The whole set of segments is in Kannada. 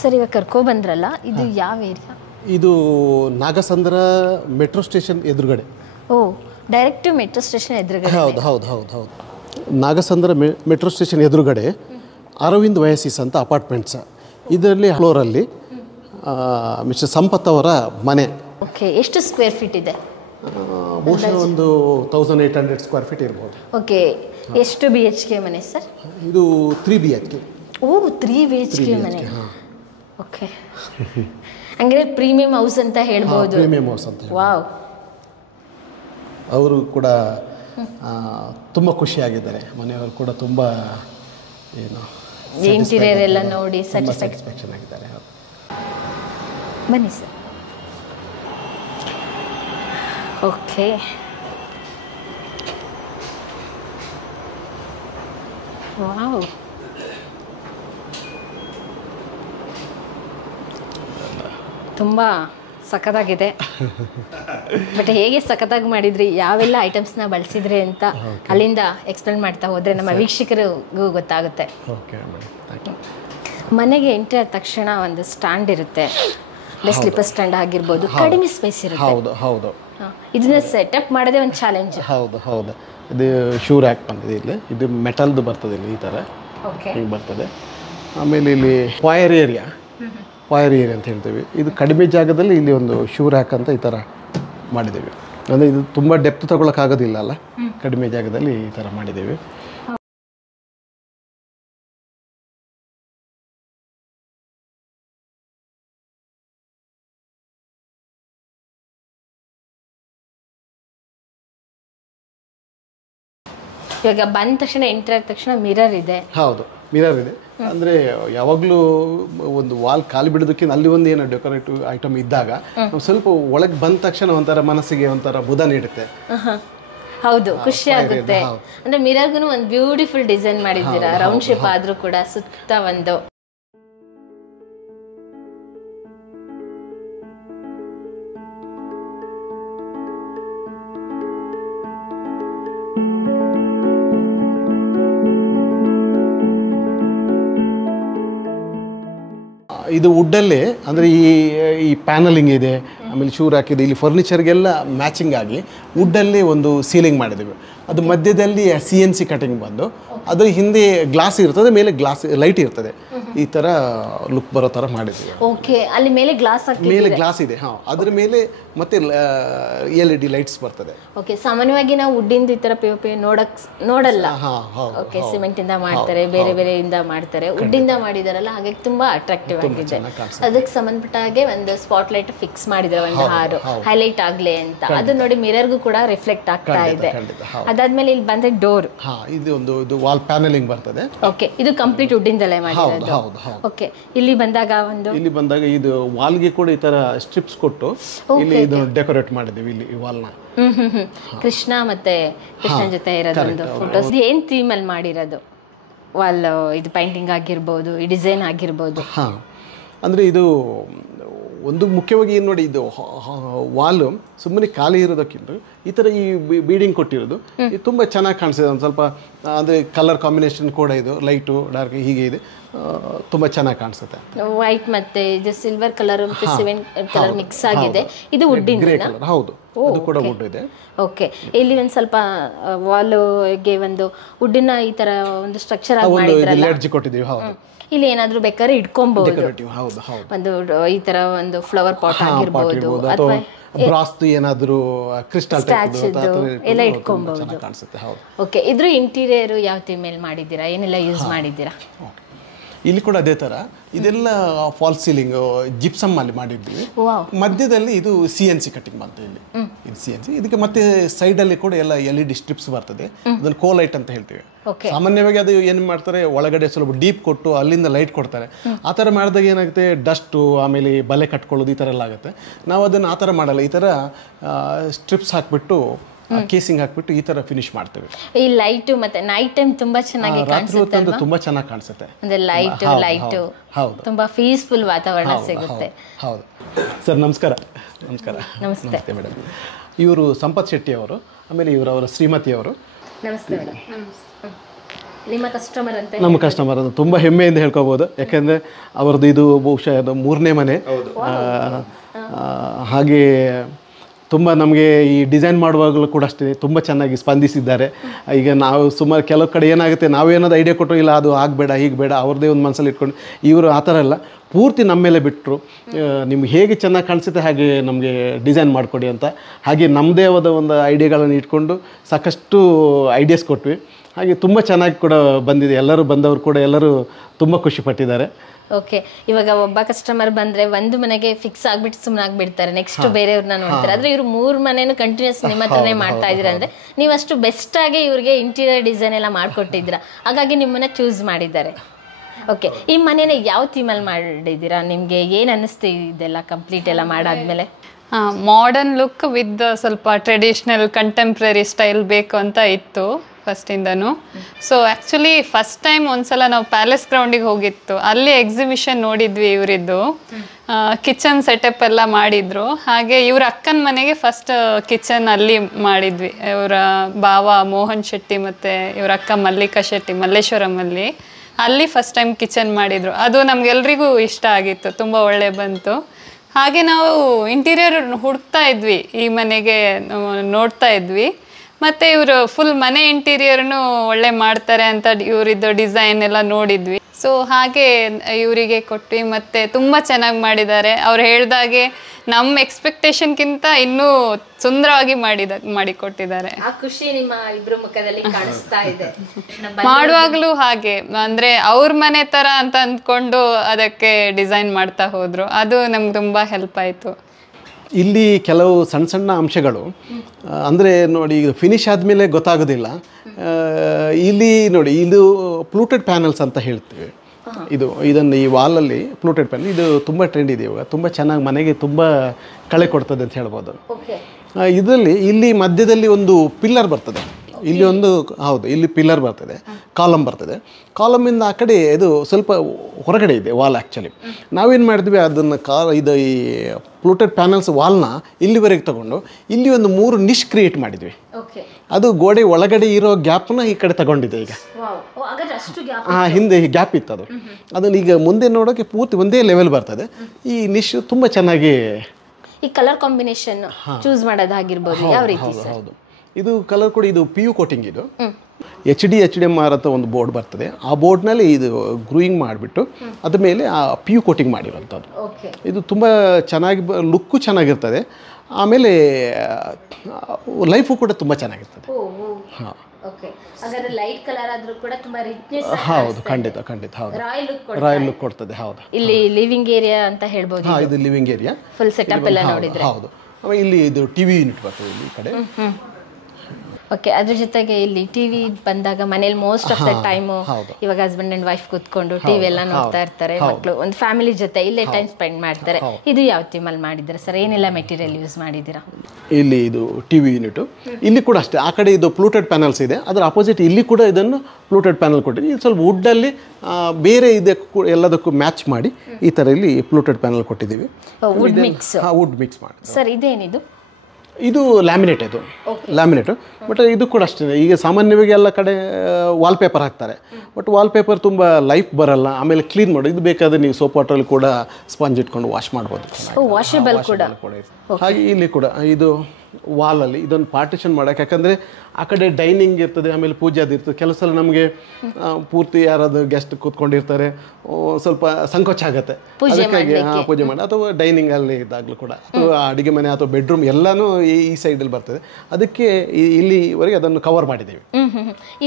ಸರ್ ಇವಾಗ ಕರ್ಕೊ ಬಂದ್ರಲ್ಲ, ಇದು ಯಾವ ಏರಿಯಾ? ಇದು ನಾಗಸಂದ್ರ ಮೆಟ್ರೋ ಸ್ಟೇಷನ್ ಎದುರುಗಡೆ. ಓ, ಡೈರೆಕ್ಟ್ ಮೆಟ್ರೋ ಸ್ಟೇಷನ್ ಎದುರುಗಡೆ. ಹೌದು ಹೌದು ಹೌದು ಹೌದು. ನಾಗಸಂದ್ರ ಮೆಟ್ರೋ ಸ್ಟೇಷನ್ ಎದುರುಗಡೆ ಅರವಿಂದ್ ವಯಸ್ಸಿಸ್ ಅಂತ ಅಪಾರ್ಟ್ಮೆಂಟ್ಸ್. ಇದರಲ್ಲಿ ಫ್ಲೋರಲ್ಲಿ ಮಿಸ್ಟರ್ ಸಂಪತ್ ಅವರ ಮನೆ. ಓಕೆ, ಎಷ್ಟು ಸ್ಕ್ವೇರ್ ಫೀಟ್ ಇದೆ? ಬಹುಶಃ ಒಂದು 1800 ಸ್ಕ್ವೇರ್ ಫೀಟ್ ಇರ್ಬೋದು. ಓಕೆ, ಎಷ್ಟು BHK ಮನೆ ಸರ್? ಇದು 3 BHK. ಓ, 3 BHK ಮನೆ. ಓಕೆ, ಹಂಗಾದ್ರೆ ಪ್ರೀಮಿಯಂ ಹೌಸ್ ಅಂತ ಹೇಳ್ಬೋದು. ಪ್ರೀಮಿಯಂ ಹೌಸ್ ಅಂತ. ವಾವ್. ಅವರು ಕೂಡ ತುಂಬ ಖುಷಿಯಾಗಿದ್ದಾರೆ. ಮನೆಯವರು ಕೂಡ ತುಂಬ ಏನು ಇಂಟೀರಿಯರ್ ಎಲ್ಲ ನೋಡಿ ಸ್ಯಾಟಿಸ್ಫ್ಯಾಕ್ಷನ್ ಆಗಿದ್ದಾರೆ. ಬನ್ನಿ ಸರ್. Okay, wow. ತುಂಬ ಸಖತ್ತಾಗಿದೆ. ಬಟ್ ಹೇಗೆ ಸಖತ್ತಾಗಿ ಮಾಡಿದ್ರಿ, ಯಾವೆಲ್ಲ ಐಟಮ್ಸ್ನ ಬಳಸಿದ್ರಿ ಅಂತ ಅಲ್ಲಿಂದ ಎಕ್ಸ್ಪ್ಲೇನ್ ಮಾಡ್ತಾ ಹೋದರೆ ನಮ್ಮ ವೀಕ್ಷಕರಿಗೂ ಗೊತ್ತಾಗುತ್ತೆ. ಮನೆಗೆ ಎಂಟ್ರಿ ಆದ ತಕ್ಷಣ ಒಂದು ಸ್ಟ್ಯಾಂಡ್ ಇರುತ್ತೆ, ಸ್ಲಿಪ್ಪರ್ ಸ್ಟ್ಯಾಂಡ್ ಆಗಿರ್ಬೋದು, ಕಡಿಮೆ ಸ್ಪೇಸ್ ಇರುತ್ತೆ. ಹೌದು ಹೌದು. ಇದನ್ನ ಸೆಟಪ್ ಮಾಡೋದೇ ಒಂದು ಚಾಲೆಂಜ್. ಹೌದು ಹೌದು. ಇದು ಶೂ ರ್ಯಾಕ್ ಬಂದಿದೆ ಇಲ್ಲಿ. ಇದು ಮೆಟಲ್ದು ಬರ್ತದೆ ಇಲ್ಲಿ, ಈ ಥರ ಹಿಂಗೆ ಬರ್ತದೆ. ಆಮೇಲೆ ಇಲ್ಲಿ ಫೈರ್ ಏರಿಯಾ ಅಂತ ಹೇಳ್ತೀವಿ. ಇದು ಕಡಿಮೆ ಜಾಗದಲ್ಲಿ ಇಲ್ಲಿ ಒಂದು ಶೂ ರ್ಯಾಕ್ ಅಂತ ಈ ಥರ ಮಾಡಿದ್ದೇವೆ. ಅಂದರೆ ಇದು ತುಂಬ ಡೆಪ್ತ್ ತಗೊಳಕ್ಕಾಗೋದಿಲ್ಲ ಅಲ್ಲ, ಕಡಿಮೆ ಜಾಗದಲ್ಲಿ ಈ ಥರ ಮಾಡಿದ್ದೇವೆ. ಇವಾಗ ಬಂದ ತಕ್ಷಣ ಎಂಟ್ರಿ ಆದ ತಕ್ಷಣ ಮಿರರ್ ಇದೆ. ಹೌದು, ಮಿರರ್ ಇದೆ. ಅಂದರೆ ಯಾವಾಗಲೂ ಒಂದು ವಾಲ್ ಖಾಲಿ ಬಿಡೋದಕ್ಕಿಂತ ಅಲ್ಲಿ ಒಂದು ಏನೋ ಡೆಕೋರೇಟಿವ್ ಐಟಮ್ ಇದ್ದಾಗ ಸ್ವಲ್ಪ ಒಳಗೆ ಬಂದ ತಕ್ಷಣ ಒಂಥರ ಮನಸ್ಸಿಗೆ ಒಂಥರ ಬುಧ ನೀಡುತ್ತೆ. ಹೌದು, ಖುಷಿ ಆಗುತ್ತೆ. ಅಂದ್ರೆ ಮಿರರ್ಗೂ ಒಂದು ಬ್ಯೂಟಿಫುಲ್ ಡಿಸೈನ್ ಮಾಡಿದ್ದೀರಾ, ರೌಂಡ್ ಶೇಪ್ ಆದ್ರೂ ಕೂಡ ಸುತ್ತ ಒಂದು. ಇದು ವುಡ್ಡಲ್ಲೇ, ಅಂದರೆ ಈ ಪ್ಯಾನಲಿಂಗ್ ಇದೆ, ಆಮೇಲೆ ಶೂ ಹಾಕಿದೆ. ಇಲ್ಲಿ ಫರ್ನಿಚರ್ಗೆಲ್ಲ ಮ್ಯಾಚಿಂಗ್ ಆಗಿ ವುಡ್ಡಲ್ಲಿ ಒಂದು ಸೀಲಿಂಗ್ ಮಾಡಿದ್ದೇವೆ. ಅದು ಮಧ್ಯದಲ್ಲಿ CNC ಕಟಿಂಗ್ ಬಂದು ಅದ್ರ ಹಿಂದೆ ಗ್ಲಾಸ್ ಇರ್ತದೆ, ಮೇಲೆ ಗ್ಲಾಸ್ ಲೈಟ್ ಇರ್ತದೆ. ಈ ಥರ ಲುಕ್ ಬರೋ ಥರ ಮಾಡಿದ್ದೀವಿ. ಓಕೆ, ಅಲ್ಲಿ ಮೇಲೆ ಗ್ಲಾಸ್ ಮೇಲೆ ಗ್ಲಾಸ್ ಇದೆ. ಹಾಂ, ಅದ್ರ ಮೇಲೆ ಮತ್ತೆ LED ಲೈಟ್ಸ್ ಬರ್ತದೆ. ಓಕೆ, ಸಾಮಾನ್ಯವಾಗಿ ನಾವು ವುಡ್ಡಿಂದ ಈ ಥರ POP ನೋಡಲ್ಲ. ಓಕೆ, ಸಿಮೆಂಟ್ ಇಂದ ಮಾಡ್ತಾರೆ, ಬೇರೆ ಬೇರೆ ಇಂದ ಮಾಡ್ತಾರೆ. ವುಡ್ಡಿಂದ ಮಾಡಿದಾರಲ್ಲ, ಹಾಗಾಗಿ ತುಂಬಾ ಅಟ್ರಾಕ್ಟಿವ್ ಆಗಿದೆ. ಅದಕ್ಕೆ ಸಂಬಂಧಪಟ್ಟ ಹಾಗೆ ಒಂದು ಸ್ಪಾಟ್ ಲೈಟ್ ಫಿಕ್ಸ್ ಮಾಡಿದ್ರೆ, ಒಂದು ಹಾರು ಹೈಲೈಟ್ ಆಗ್ಲಿ ಅಂತ. ಅದು ನೋಡಿ ಮಿರರ್ಗೂ ಕೂಡ ರಿಫ್ಲೆಕ್ಟ್ ಆಗ್ತಾ ಇದೆ. ಅದಾದ್ಮೇಲೆ ಇಲ್ಲಿ ಬಂದ್ರೆ ಡೋರ್. ಇದು ವಾಲ್ ಪ್ಯಾನಲಿಂಗ್ ಬರ್ತದೆ. ಓಕೆ, ಇದು ಕಂಪ್ಲೀಟ್ ವುಡ್ಡಿಂದಲೇ ಮಾಡಿರೋದು. ಓಕೆ, ಇಲ್ಲಿ ಬಂದಾಗ ಇದು ವಾಲ್ಗೆ ಕೂಡ ಈ ತರ ಸ್ಟ್ರಿಪ್ಸ್ ಕೊಟ್ಟು ಇಲ್ಲಿ ಇದು ಡೆಕೋರೇಟ್ ಮಾಡಿದ್ದೀವಿ. ಇಲ್ಲಿ ಈ ವಾಲ್ನ ಕೃಷ್ಣ ಮತ್ತೆ ಕೃಷ್ಣನ್ ಜೊತೆ ಇರೋದೊಂದು ಫೋಟೋಸ್. ಏನ್ ಥೀಮ್ ಅಲ್ಲಿ ಮಾಡಿರೋದು ವಾಲ್? ಇದು ಪೇಂಟಿಂಗ್ ಆಗಿರ್ಬೋದು, ಈ ಡಿಸೈನ್ ಆಗಿರ್ಬೋದು. ಅಂದ್ರೆ ಇದು ಒಂದು ಮುಖ್ಯವಾಗಿ ಏನು ನೋಡಿ, ಇದು ವಾಲು ಸುಮ್ಮನೆ ಖಾಲಿ ಇರೋದಕ್ಕಿಂತ ಈ ಥರ ಈ ಬೀಡಿಂಗ್ ಕೊಟ್ಟಿರೋದು ಇದು ತುಂಬ ಚೆನ್ನಾಗಿ ಕಾಣಿಸಿದೆ. ಒಂದು ಸ್ವಲ್ಪ ಅಂದರೆ ಕಲರ್ ಕಾಂಬಿನೇಷನ್ ಕೂಡ ಇದು ಲೈಟು ಡಾರ್ಕ್ ಹೀಗೆ ಇದೆ, ತುಂಬ ಚೆನ್ನಾಗಿ ಕಾಣಿಸುತ್ತೆ. ವೈಟ್ ಮತ್ತೆ ಇದು ಸಿಲ್ವರ್ ಕಲರ್ ಮತ್ತೆ ಸಿಮೆಂಟ್ ಕಲರ್ ಮಿಕ್ಸ್ ಆಗಿದೆ. ಇದು ವುಡ್ಡಿನ ಗ್ರೇ ಕಲರ್. ಹೌದು, ಅದು ಕೂಡ ವುಡ್ ಇದೆ. ಓಕೆ, ಇಲ್ಲಿ ಒಂದು ಸ್ವಲ್ಪ ವಾಲ್ಗೆ ಒಂದು ವುಡ್ಡಿನ ಈ ತರ ಒಂದು ಸ್ಟ್ರಕ್ಚರ್ ಆಗಿ ಮಾಡಿದ್ರಲ್ಲ, ಎಡ್ಜ್ ಕೊಟ್ಟಿದ್ದೀವಿ. ಹೌದು, ಇಲ್ಲಿ ಏನಾದ್ರೂ ಬೇಕಾದ್ರೆ ಇಟ್ಕೊಬಹುದು. ಒಂದು ಈ ತರ ಒಂದು ಫ್ಲವರ್ ಪಾಟ್ ಆಗಿರ್ಬೋದು, ಅಥವಾ ಬ್ರಾಸ್ದು ಏನಾದರೂ ಕ್ರಿಸ್ಟಲ್ ಎಲ್ಲ ಇಟ್ಕೊಬಹುದು. ಓಕೆ, ಇದ್ರ ಇಂಟೀರಿಯರ್ ಯಾವ ಥೀಮ್ ಮೇಲೆ ಮಾಡಿದ್ದೀರಾ, ಏನೆಲ್ಲ ಯೂಸ್ ಮಾಡಿದ್ದೀರಾ? ಇಲ್ಲಿ ಕೂಡ ಅದೇ ಥರ ಇದೆಲ್ಲ ಫಾಲ್ ಸೀಲಿಂಗ್ ಜಿಪ್ಸಮ್ ಅಲ್ಲಿ ಮಾಡಿದ್ದೀವಿ. ಮಧ್ಯದಲ್ಲಿ ಇದು CNC ಕಟಿಂಗ್ ಬರ್ತದೆ. ಇಲ್ಲಿ ಇದು CNC. ಇದಕ್ಕೆ ಮತ್ತೆ ಸೈಡಲ್ಲಿ ಕೂಡ ಎಲ್ಲ LED ಸ್ಟ್ರಿಪ್ಸ್ ಬರ್ತದೆ. ಅದನ್ನು ಕೋಲೈಟ್ ಅಂತ ಹೇಳ್ತೀವಿ. ಸಾಮಾನ್ಯವಾಗಿ ಅದು ಏನು ಮಾಡ್ತಾರೆ, ಒಳಗಡೆ ಸ್ವಲ್ಪ ಡೀಪ್ ಕೊಟ್ಟು ಅಲ್ಲಿಂದ ಲೈಟ್ ಕೊಡ್ತಾರೆ. ಆ ಥರ ಮಾಡಿದಾಗ ಏನಾಗುತ್ತೆ, ಡಸ್ಟು ಆಮೇಲೆ ಬಲೆ ಕಟ್ಕೊಳ್ಳೋದು ಈ ಥರ ಎಲ್ಲ ಆಗುತ್ತೆ. ನಾವು ಅದನ್ನು ಆ ಥರ ಮಾಡಲ್ಲ. ಈ ಥರ ಸ್ಟ್ರಿಪ್ಸ್ ಹಾಕ್ಬಿಟ್ಟು ಕೇಸಿಂಗ್ ಹಾಕ್ಬಿಟ್ಟು ಈ ತರ ಫಿನಿಶ್ ಮಾಡ್ತೇವೆ. ಈ ಲೈಟ್ ಮತ್ತೆ ನೈಟ್ ಟೈಮ್ ತುಂಬಾ ಚೆನ್ನಾಗಿ ಕಾಣಿಸುತ್ತೆ ಅಲ್ವಾ? ತುಂಬಾ ಚೆನ್ನಾಗಿ ಕಾಣಿಸುತ್ತೆ. ಅಂದ್ರೆ ಲೈಟ್ ಹೌದು, ತುಂಬಾ ಪೀಸ್ಫುಲ್ ವಾತಾವರಣ ಸಿಗುತ್ತೆ. ಹೌದು ಸರ್, ನಮಸ್ಕಾರ. ನಮಸ್ಕಾರ. ನಮಸ್ತೆ ಮೇಡಮ್. ಇವರು ಸಂಪತ್ ಶೆಟ್ಟಿ ಅವರು, ಆಮೇಲೆ ಇವರವರ ಶ್ರೀಮತಿ ಅವರು. ನಮಸ್ತೆ ಮೇಡಮ್. ನಿಮ್ಮ ಕಸ್ಟಮರ್ ಅಂತ ನಮ್ಮ ಕಸ್ಟಮರ್ ಅದು ತುಂಬ ಹೆಮ್ಮೆಯಿಂದ ಹೇಳ್ಕೋಬೋದು. ಯಾಕೆಂದರೆ ಅವ್ರದ್ದು ಇದು ಬಹುಶಃ ಅದು 3ನೇ ಮನೆ. ಹಾಗೆ ತುಂಬ ನಮಗೆ ಈ ಡಿಸೈನ್ ಮಾಡುವಾಗಲೂ ಕೂಡ ಅಷ್ಟೇ ತುಂಬ ಚೆನ್ನಾಗಿ ಸ್ಪಂದಿಸಿದ್ದಾರೆ. ಈಗ ನಾವು ಸುಮಾರು ಕೆಲವು ಕಡೆ ಏನಾಗುತ್ತೆ, ನಾವೇನಾದ್ರು ಐಡಿಯಾ ಕೊಟ್ಟರು, ಇಲ್ಲ ಅದು ಆಗಬೇಡ ಹೀಗೆ ಬೇಡ, ಅವ್ರದ್ದೇ ಒಂದು ಮನಸ್ಸಲ್ಲಿ ಇಟ್ಕೊಂಡು, ಇವರು ಆ ಥರ ಎಲ್ಲ ಪೂರ್ತಿ ನಮ್ಮ ಮೇಲೆ ಬಿಟ್ಟರು. ನಿಮ್ಗೆ ಹೇಗೆ ಚೆನ್ನಾಗಿ ಕಾಣಿಸುತ್ತೆ ಹಾಗೆ ನಮಗೆ ಡಿಸೈನ್ ಮಾಡಿಕೊಡಿ ಅಂತ. ಹಾಗೆ ನಮ್ಮದೇ ಆದ ಒಂದು ಐಡಿಯಾಗಳನ್ನು ಇಟ್ಕೊಂಡು ಸಾಕಷ್ಟು ಐಡಿಯಾಸ್ ಕೊಟ್ವಿ. ಹಾಗೆ ತುಂಬ ಚೆನ್ನಾಗಿ ಕೂಡ ಬಂದಿದೆ. ಎಲ್ಲರೂ ಬಂದವರು ಕೂಡ ಎಲ್ಲರೂ ತುಂಬ ಖುಷಿಪಟ್ಟಿದ್ದಾರೆ. ಓಕೆ, ಇವಾಗ ಒಬ್ಬ ಕಸ್ಟಮರ್ ಬಂದ್ರೆ ಒಂದು ಮನೆಗೆ ಫಿಕ್ಸ್ ಆಗ್ಬಿಟ್ಟು ಸುಮ್ಮನೆ ಆಗ್ಬಿಡ್ತಾರೆ, ನೆಕ್ಸ್ಟ್ ಬೇರೆಯವ್ರನ್ನ ನೋಡ್ತಾರೆ. ಆದ್ರೆ ಇವ್ರು 3 ಮನೆನೂ ಕಂಟಿನ್ಯೂಸ್ ನಿಮ್ಮ ಹತ್ರನೇ ಮಾಡ್ತಾ ಇದ್ದೀರಾ ಅಂದ್ರೆ ನೀವು ಅಷ್ಟು ಬೆಸ್ಟ್ ಆಗಿ ಇವ್ರಿಗೆ ಇಂಟೀರಿಯರ್ ಡಿಸೈನ್ ಎಲ್ಲ ಮಾಡ್ಕೊಟ್ಟಿದ್ದೀರಾ, ಹಾಗಾಗಿ ನಿಮ್ಮನ್ನ ಚೂಸ್ ಮಾಡಿದ್ದಾರೆ. ಓಕೆ, ಈ ಮನೇನ ಯಾವ ಥೀಮಲ್ಲಿ ಮಾಡಿದ್ದೀರಾ? ನಿಮಗೆ ಏನು ಅನ್ನಿಸ್ತು ಇದೆಲ್ಲ ಕಂಪ್ಲೀಟ್ ಎಲ್ಲ ಮಾಡಾದ್ಮೇಲೆ? ಮಾಡರ್ನ್ ಲುಕ್ ವಿತ್ ಸ್ವಲ್ಪ ಟ್ರೆಡಿಷ್ನಲ್ ಕಂಟೆಂಪ್ರರಿ ಸ್ಟೈಲ್ ಬೇಕು ಅಂತ ಇತ್ತು ಫಸ್ಟಿಂದನೂ. ಸೊ ಆ್ಯಕ್ಚುಲಿ ಫಸ್ಟ್ ಟೈಮ್ ಒಂದ್ಸಲ ನಾವು ಪ್ಯಾಲೇಸ್ ಗ್ರೌಂಡಿಗೆ ಹೋಗಿತ್ತು, ಅಲ್ಲಿ ಎಕ್ಸಿಬಿಷನ್ ನೋಡಿದ್ವಿ ಇವರಿದ್ದು. ಕಿಚನ್ ಸೆಟಪ್ ಎಲ್ಲ ಮಾಡಿದ್ರು. ಹಾಗೆ ಇವ್ರ ಅಕ್ಕನ ಮನೆಗೆ ಫಸ್ಟ್ ಕಿಚನ್ ಅಲ್ಲಿ ಮಾಡಿದ್ವಿ. ಇವರ ಭಾವ ಮೋಹನ್ ಶೆಟ್ಟಿ ಮತ್ತು ಇವರ ಅಕ್ಕ ಮಲ್ಲಿಕಾ ಶೆಟ್ಟಿ ಮಲ್ಲೇಶ್ವರಮಲ್ಲಿ ಅಲ್ಲಿ ಫಸ್ಟ್ ಟೈಮ್ ಕಿಚನ್ ಮಾಡಿದರು. ಅದು ನಮಗೆಲ್ರಿಗೂ ಇಷ್ಟ ಆಗಿತ್ತು, ತುಂಬ ಒಳ್ಳೆ ಬಂತು. ಹಾಗೆ ನಾವು ಇಂಟೀರಿಯರ್ ಹುಡುಕ್ತಾ ಇದ್ವಿ, ಈ ಮನೆಗೆ ನೋಡ್ತಾ ಇದ್ವಿ. ಮತ್ತು ಇವರು ಫುಲ್ ಮನೆ ಇಂಟೀರಿಯರ್ನು ಒಳ್ಳೆ ಮಾಡ್ತಾರೆ ಅಂತ ಇವರಿದ್ದು ಡಿಸೈನ್ ಎಲ್ಲ ನೋಡಿದ್ವಿ. ಸೊ ಹಾಗೆ ಇವರಿಗೆ ಕೊಟ್ವಿ, ಮತ್ತು ತುಂಬ ಚೆನ್ನಾಗಿ ಮಾಡಿದ್ದಾರೆ. ಅವ್ರು ಹೇಳ್ದಾಗೆ ನಮ್ಮ ಎಕ್ಸ್ಪೆಕ್ಟೇಷನ್ಗಿಂತ ಇನ್ನೂ ಸುಂದರವಾಗಿ ಮಾಡಿಕೊಟ್ಟಿದ್ದಾರೆ. ಆ ಖುಷಿ ನಿಮ್ಮ ಇಬ್ರು ಮುಖದಲ್ಲಿ ಕಾಣಿಸ್ತಾ ಇದೆ. ಮಾಡುವಾಗಲೂ ಹಾಗೆ, ಅಂದರೆ ಅವ್ರ ಮನೆ ಥರ ಅಂತ ಅಂದ್ಕೊಂಡು ಅದಕ್ಕೆ ಡಿಸೈನ್ ಮಾಡ್ತಾ ಹೋದರು. ಅದು ನಮ್ಗೆ ತುಂಬ ಹೆಲ್ಪ್ ಆಯಿತು. ಇಲ್ಲಿ ಕೆಲವು ಸಣ್ಣ ಸಣ್ಣ ಅಂಶಗಳು ಅಂದರೆ ನೋಡಿ, ಇದು ಫಿನಿಶ್ ಆದಮೇಲೆ ಗೊತ್ತಾಗೋದಿಲ್ಲ. ಇಲ್ಲಿ ನೋಡಿ, ಇದು ಪ್ಲೂಟೆಡ್ ಪ್ಯಾನಲ್ಸ್ ಅಂತ ಹೇಳ್ತೀವಿ. ಇದನ್ನು ಈ ವಾಲಲ್ಲಿ ಪ್ಲೂಟೆಡ್ ಪ್ಯಾನಲ್ ಇದು ತುಂಬ ಟ್ರೆಂಡ್ ಇದೆ ಇವಾಗ, ತುಂಬ ಚೆನ್ನಾಗಿ ಮನೆಗೆ ತುಂಬ ಕಳೆ ಕೊಡ್ತದೆ ಅಂತ ಹೇಳ್ಬೋದು. ಇದರಲ್ಲಿ ಇಲ್ಲಿ ಮಧ್ಯದಲ್ಲಿ ಒಂದು ಪಿಲ್ಲರ್ ಬರ್ತದೆ, ಇಲ್ಲಿ ಒಂದು ಹೌದು ಇಲ್ಲಿ ಪಿಲ್ಲರ್ ಬರ್ತದೆ, ಕಾಲಮ್ ಬರ್ತದೆ. ಕಾಲಮಿಂದ ಆ ಕಡೆ ಇದು ಸ್ವಲ್ಪ ಹೊರಗಡೆ ಇದೆ ವಾಲ್. ಆ್ಯಕ್ಚುಲಿ ನಾವೇನು ಮಾಡಿದ್ವಿ, ಅದನ್ನು ಇದು ಈ ಪ್ಲೂಟೆಡ್ ಪ್ಯಾನಲ್ಸ್ ವಾಲ್ನ ಇಲ್ಲಿವರೆಗೆ ತಗೊಂಡು ಇಲ್ಲಿ ಒಂದು 3 ನಿಶ್ ಕ್ರಿಯೇಟ್ ಮಾಡಿದ್ವಿ. ಅದು ಗೋಡೆ ಒಳಗಡೆ ಇರೋ ಗ್ಯಾಪ್ನ ಈ ಕಡೆ ತಗೊಂಡಿದೆ. ಈಗ ಹಿಂದೆ ಗ್ಯಾಪ್ ಇತ್ತು, ಅದನ್ನು ಈಗ ಮುಂದೆ ನೋಡೋಕ್ಕೆ ಪೂರ್ತಿ ಒಂದೇ ಲೆವೆಲ್ ಬರ್ತದೆ. ಈ ನಿಶ್ ತುಂಬ ಚೆನ್ನಾಗಿ ಈ ಕಲರ್ ಕಾಂಬಿನೇಷನ್ ಚೂಸ್ ಮಾಡೋದಾಗಿರ್ಬೋದು. ಯಾವ ರೀತಿ? ಹೌದು, ಇದು ಕಲರ್ ಕೂಡ ಇದು PU ಕೋಟಿಂಗ್. ಇದು HDMR ಅಂತ ಒಂದು ಬೋರ್ಡ್ ಬರ್ತದೆ. ಆ ಬೋರ್ಡ್ನಲ್ಲಿ ಇದು ಗ್ರೂಯಿಂಗ್ ಮಾಡಿಬಿಟ್ಟು ಅದ್ರ ಮೇಲೆ ಆ PU ಕೋಟಿಂಗ್ ಮಾಡಿರುವಂಥದ್ದು. ಇದು ತುಂಬ ಚೆನ್ನಾಗಿ ಲುಕ್ಕು ಚೆನ್ನಾಗಿರ್ತದೆ. ಆಮೇಲೆ ಲೈಫು ಕೂಡ ತುಂಬ ಚೆನ್ನಾಗಿರ್ತದೆ. ಹಾಂ, ಹೌದು, ಖಂಡಿತ ಖಂಡಿತ ಹೌದು, ರಾಯಲ್ ಲುಕ್ ಕೊಡ್ತದೆ. ಹೌದು, ಇಲ್ಲಿ ಲಿವಿಂಗ್ ಏರಿಯಾ ಅಂತ ಹೇಳ್ಬೋದು. ಹಾಂ, ಇದು ಲಿವಿಂಗ್ ಏರಿಯಾ, ಫುಲ್ ಸೆಟಪ್ ಎಲ್ಲ ನೋಡಿದ್ರೆ. ಹೌದು, ಇಲ್ಲಿ ಇದು TV ಯೂನಿಟ್ ಬರ್ತದೆ ಇಲ್ಲಿ ಕಡೆ. ಓಕೆ, ಅದ್ರ ಜೊತೆಗೆ ಇಲ್ಲಿ ಟಿವಿ ಬಂದಾಗ ಮನೇಲಿ ಮೋಸ್ಟ್ ಆಫ್ ದ ಟೈಮ್ ಇವಾಗ ಹಸ್ಬೆಂಡ್ ಅಂಡ್ ವೈಫ್ ಕೂತ್ಕೊಂಡು ಟಿವಿ ಎಲ್ಲ ನೋಡ್ತಾ ಇರ್ತಾರೆ, ಮಕ್ಕಳು ಒಂದು ಫ್ಯಾಮಿಲಿ ಜೊತೆ ಇಲ್ಲೇ ಟೈಮ್ ಸ್ಪೆಂಡ್ ಮಾಡ್ತಾರೆ. ಇದು ಯಾವ ಥೀಮಲ್ಲಿ ಮಾಡಿದ್ದೀರಾ ಸರ್? ಏನೆಲ್ಲ ಮೆಟೀರಿಯಲ್ ಯೂಸ್ ಮಾಡಿದ್ದೀರಾ? ಇಲ್ಲಿ ಇದು TV ಯೂನಿಟ್, ಇಲ್ಲಿ ಕೂಡ ಅಷ್ಟೇ. ಆ ಕಡೆ ಇದು ಪ್ಲೂಟೆಡ್ ಪ್ಯಾನಲ್ಸ್ ಇದೆ, ಅದರ ಅಪೋಸಿಟ್ ಇಲ್ಲಿ ಕೂಡ ಇದನ್ನು ಪ್ಲೂಟೆಡ್ ಪ್ಯಾನಲ್ ಕೊಟ್ಟಿದ್ದೀವಿ. ಇದು ಸ್ವಲ್ಪ ವುಡ್ಡಲ್ಲಿ ಬೇರೆ ಇದಕ್ಕೂ ಎಲ್ಲದಕ್ಕೂ ಮ್ಯಾಚ್ ಮಾಡಿ ಈ ಥರ ಇಲ್ಲಿ ಪ್ಲೂಟೆಡ್ ಪ್ಯಾನಲ್ ಕೊಟ್ಟಿದ್ದೀವಿ. ವುಡ್ ಮಿಕ್ಸ್ ಮಾಡಿ. ಸರ್ ಇದೇನಿದು? ಇದು ಲ್ಯಾಮಿನೇಟ್, ಇದು ಲ್ಯಾಮಿನೇಟು. ಬಟ್ ಇದು ಕೂಡ ಅಷ್ಟೇ. ಈಗ ಸಾಮಾನ್ಯವಾಗಿ ಎಲ್ಲ ಕಡೆ ವಾಲ್ಪೇಪರ್ ಹಾಕ್ತಾರೆ, ಬಟ್ ವಾಲ್ಪೇಪರ್ ತುಂಬ ಲೈಫ್ ಬರಲ್ಲ, ಆಮೇಲೆ ಕ್ಲೀನ್ ಮಾಡೋದು. ಇದು ಬೇಕಾದರೆ ನೀವು ಸೋಪ್ ವಾಟರಲ್ಲಿ ಕೂಡ ಸ್ಪಂಜ್ ಇಟ್ಕೊಂಡು ವಾಶ್ ಮಾಡ್ಬೋದು. ವಾಷೇಬಲ್ ಕೂಡ. ಹಾಗೆ ಇಲ್ಲಿ ಕೂಡ ಇದು ವಾಲಲ್ಲಿ ಇದೊಂದು ಪಾರ್ಟಿಷನ್ ಮಾಡೋಕೆ, ಯಾಕಂದರೆ ಆ ಕಡೆ ಡೈನಿಂಗ್ ಇರ್ತದೆ, ಆಮೇಲೆ ಪೂಜೆ ಅದು ಇರ್ತದೆ. ಕೆಲವು ಸಲ ನಮಗೆ ಪೂರ್ತಿ ಯಾರಾದರೂ ಗೆಸ್ಟ್ ಕೂತ್ಕೊಂಡಿರ್ತಾರೆ, ಸ್ವಲ್ಪ ಸಂಕೋಚ ಆಗುತ್ತೆ ಅದಕ್ಕಾಗಿ ಪೂಜೆ ಮಾಡಿ, ಅಥವಾ ಡೈನಿಂಗಲ್ಲಿ ಇದ್ದಾಗಲೂ ಕೂಡ, ಅಥವಾ ಅಡುಗೆ ಮನೆ ಅಥವಾ ಬೆಡ್ರೂಮ್ ಎಲ್ಲನೂ ಈ ಸೈಡಲ್ಲಿ ಬರ್ತದೆ. ಅದಕ್ಕೆ ಇಲ್ಲಿವರೆಗೆ ಅದನ್ನು ಕವರ್ ಮಾಡಿದ್ದೀವಿ.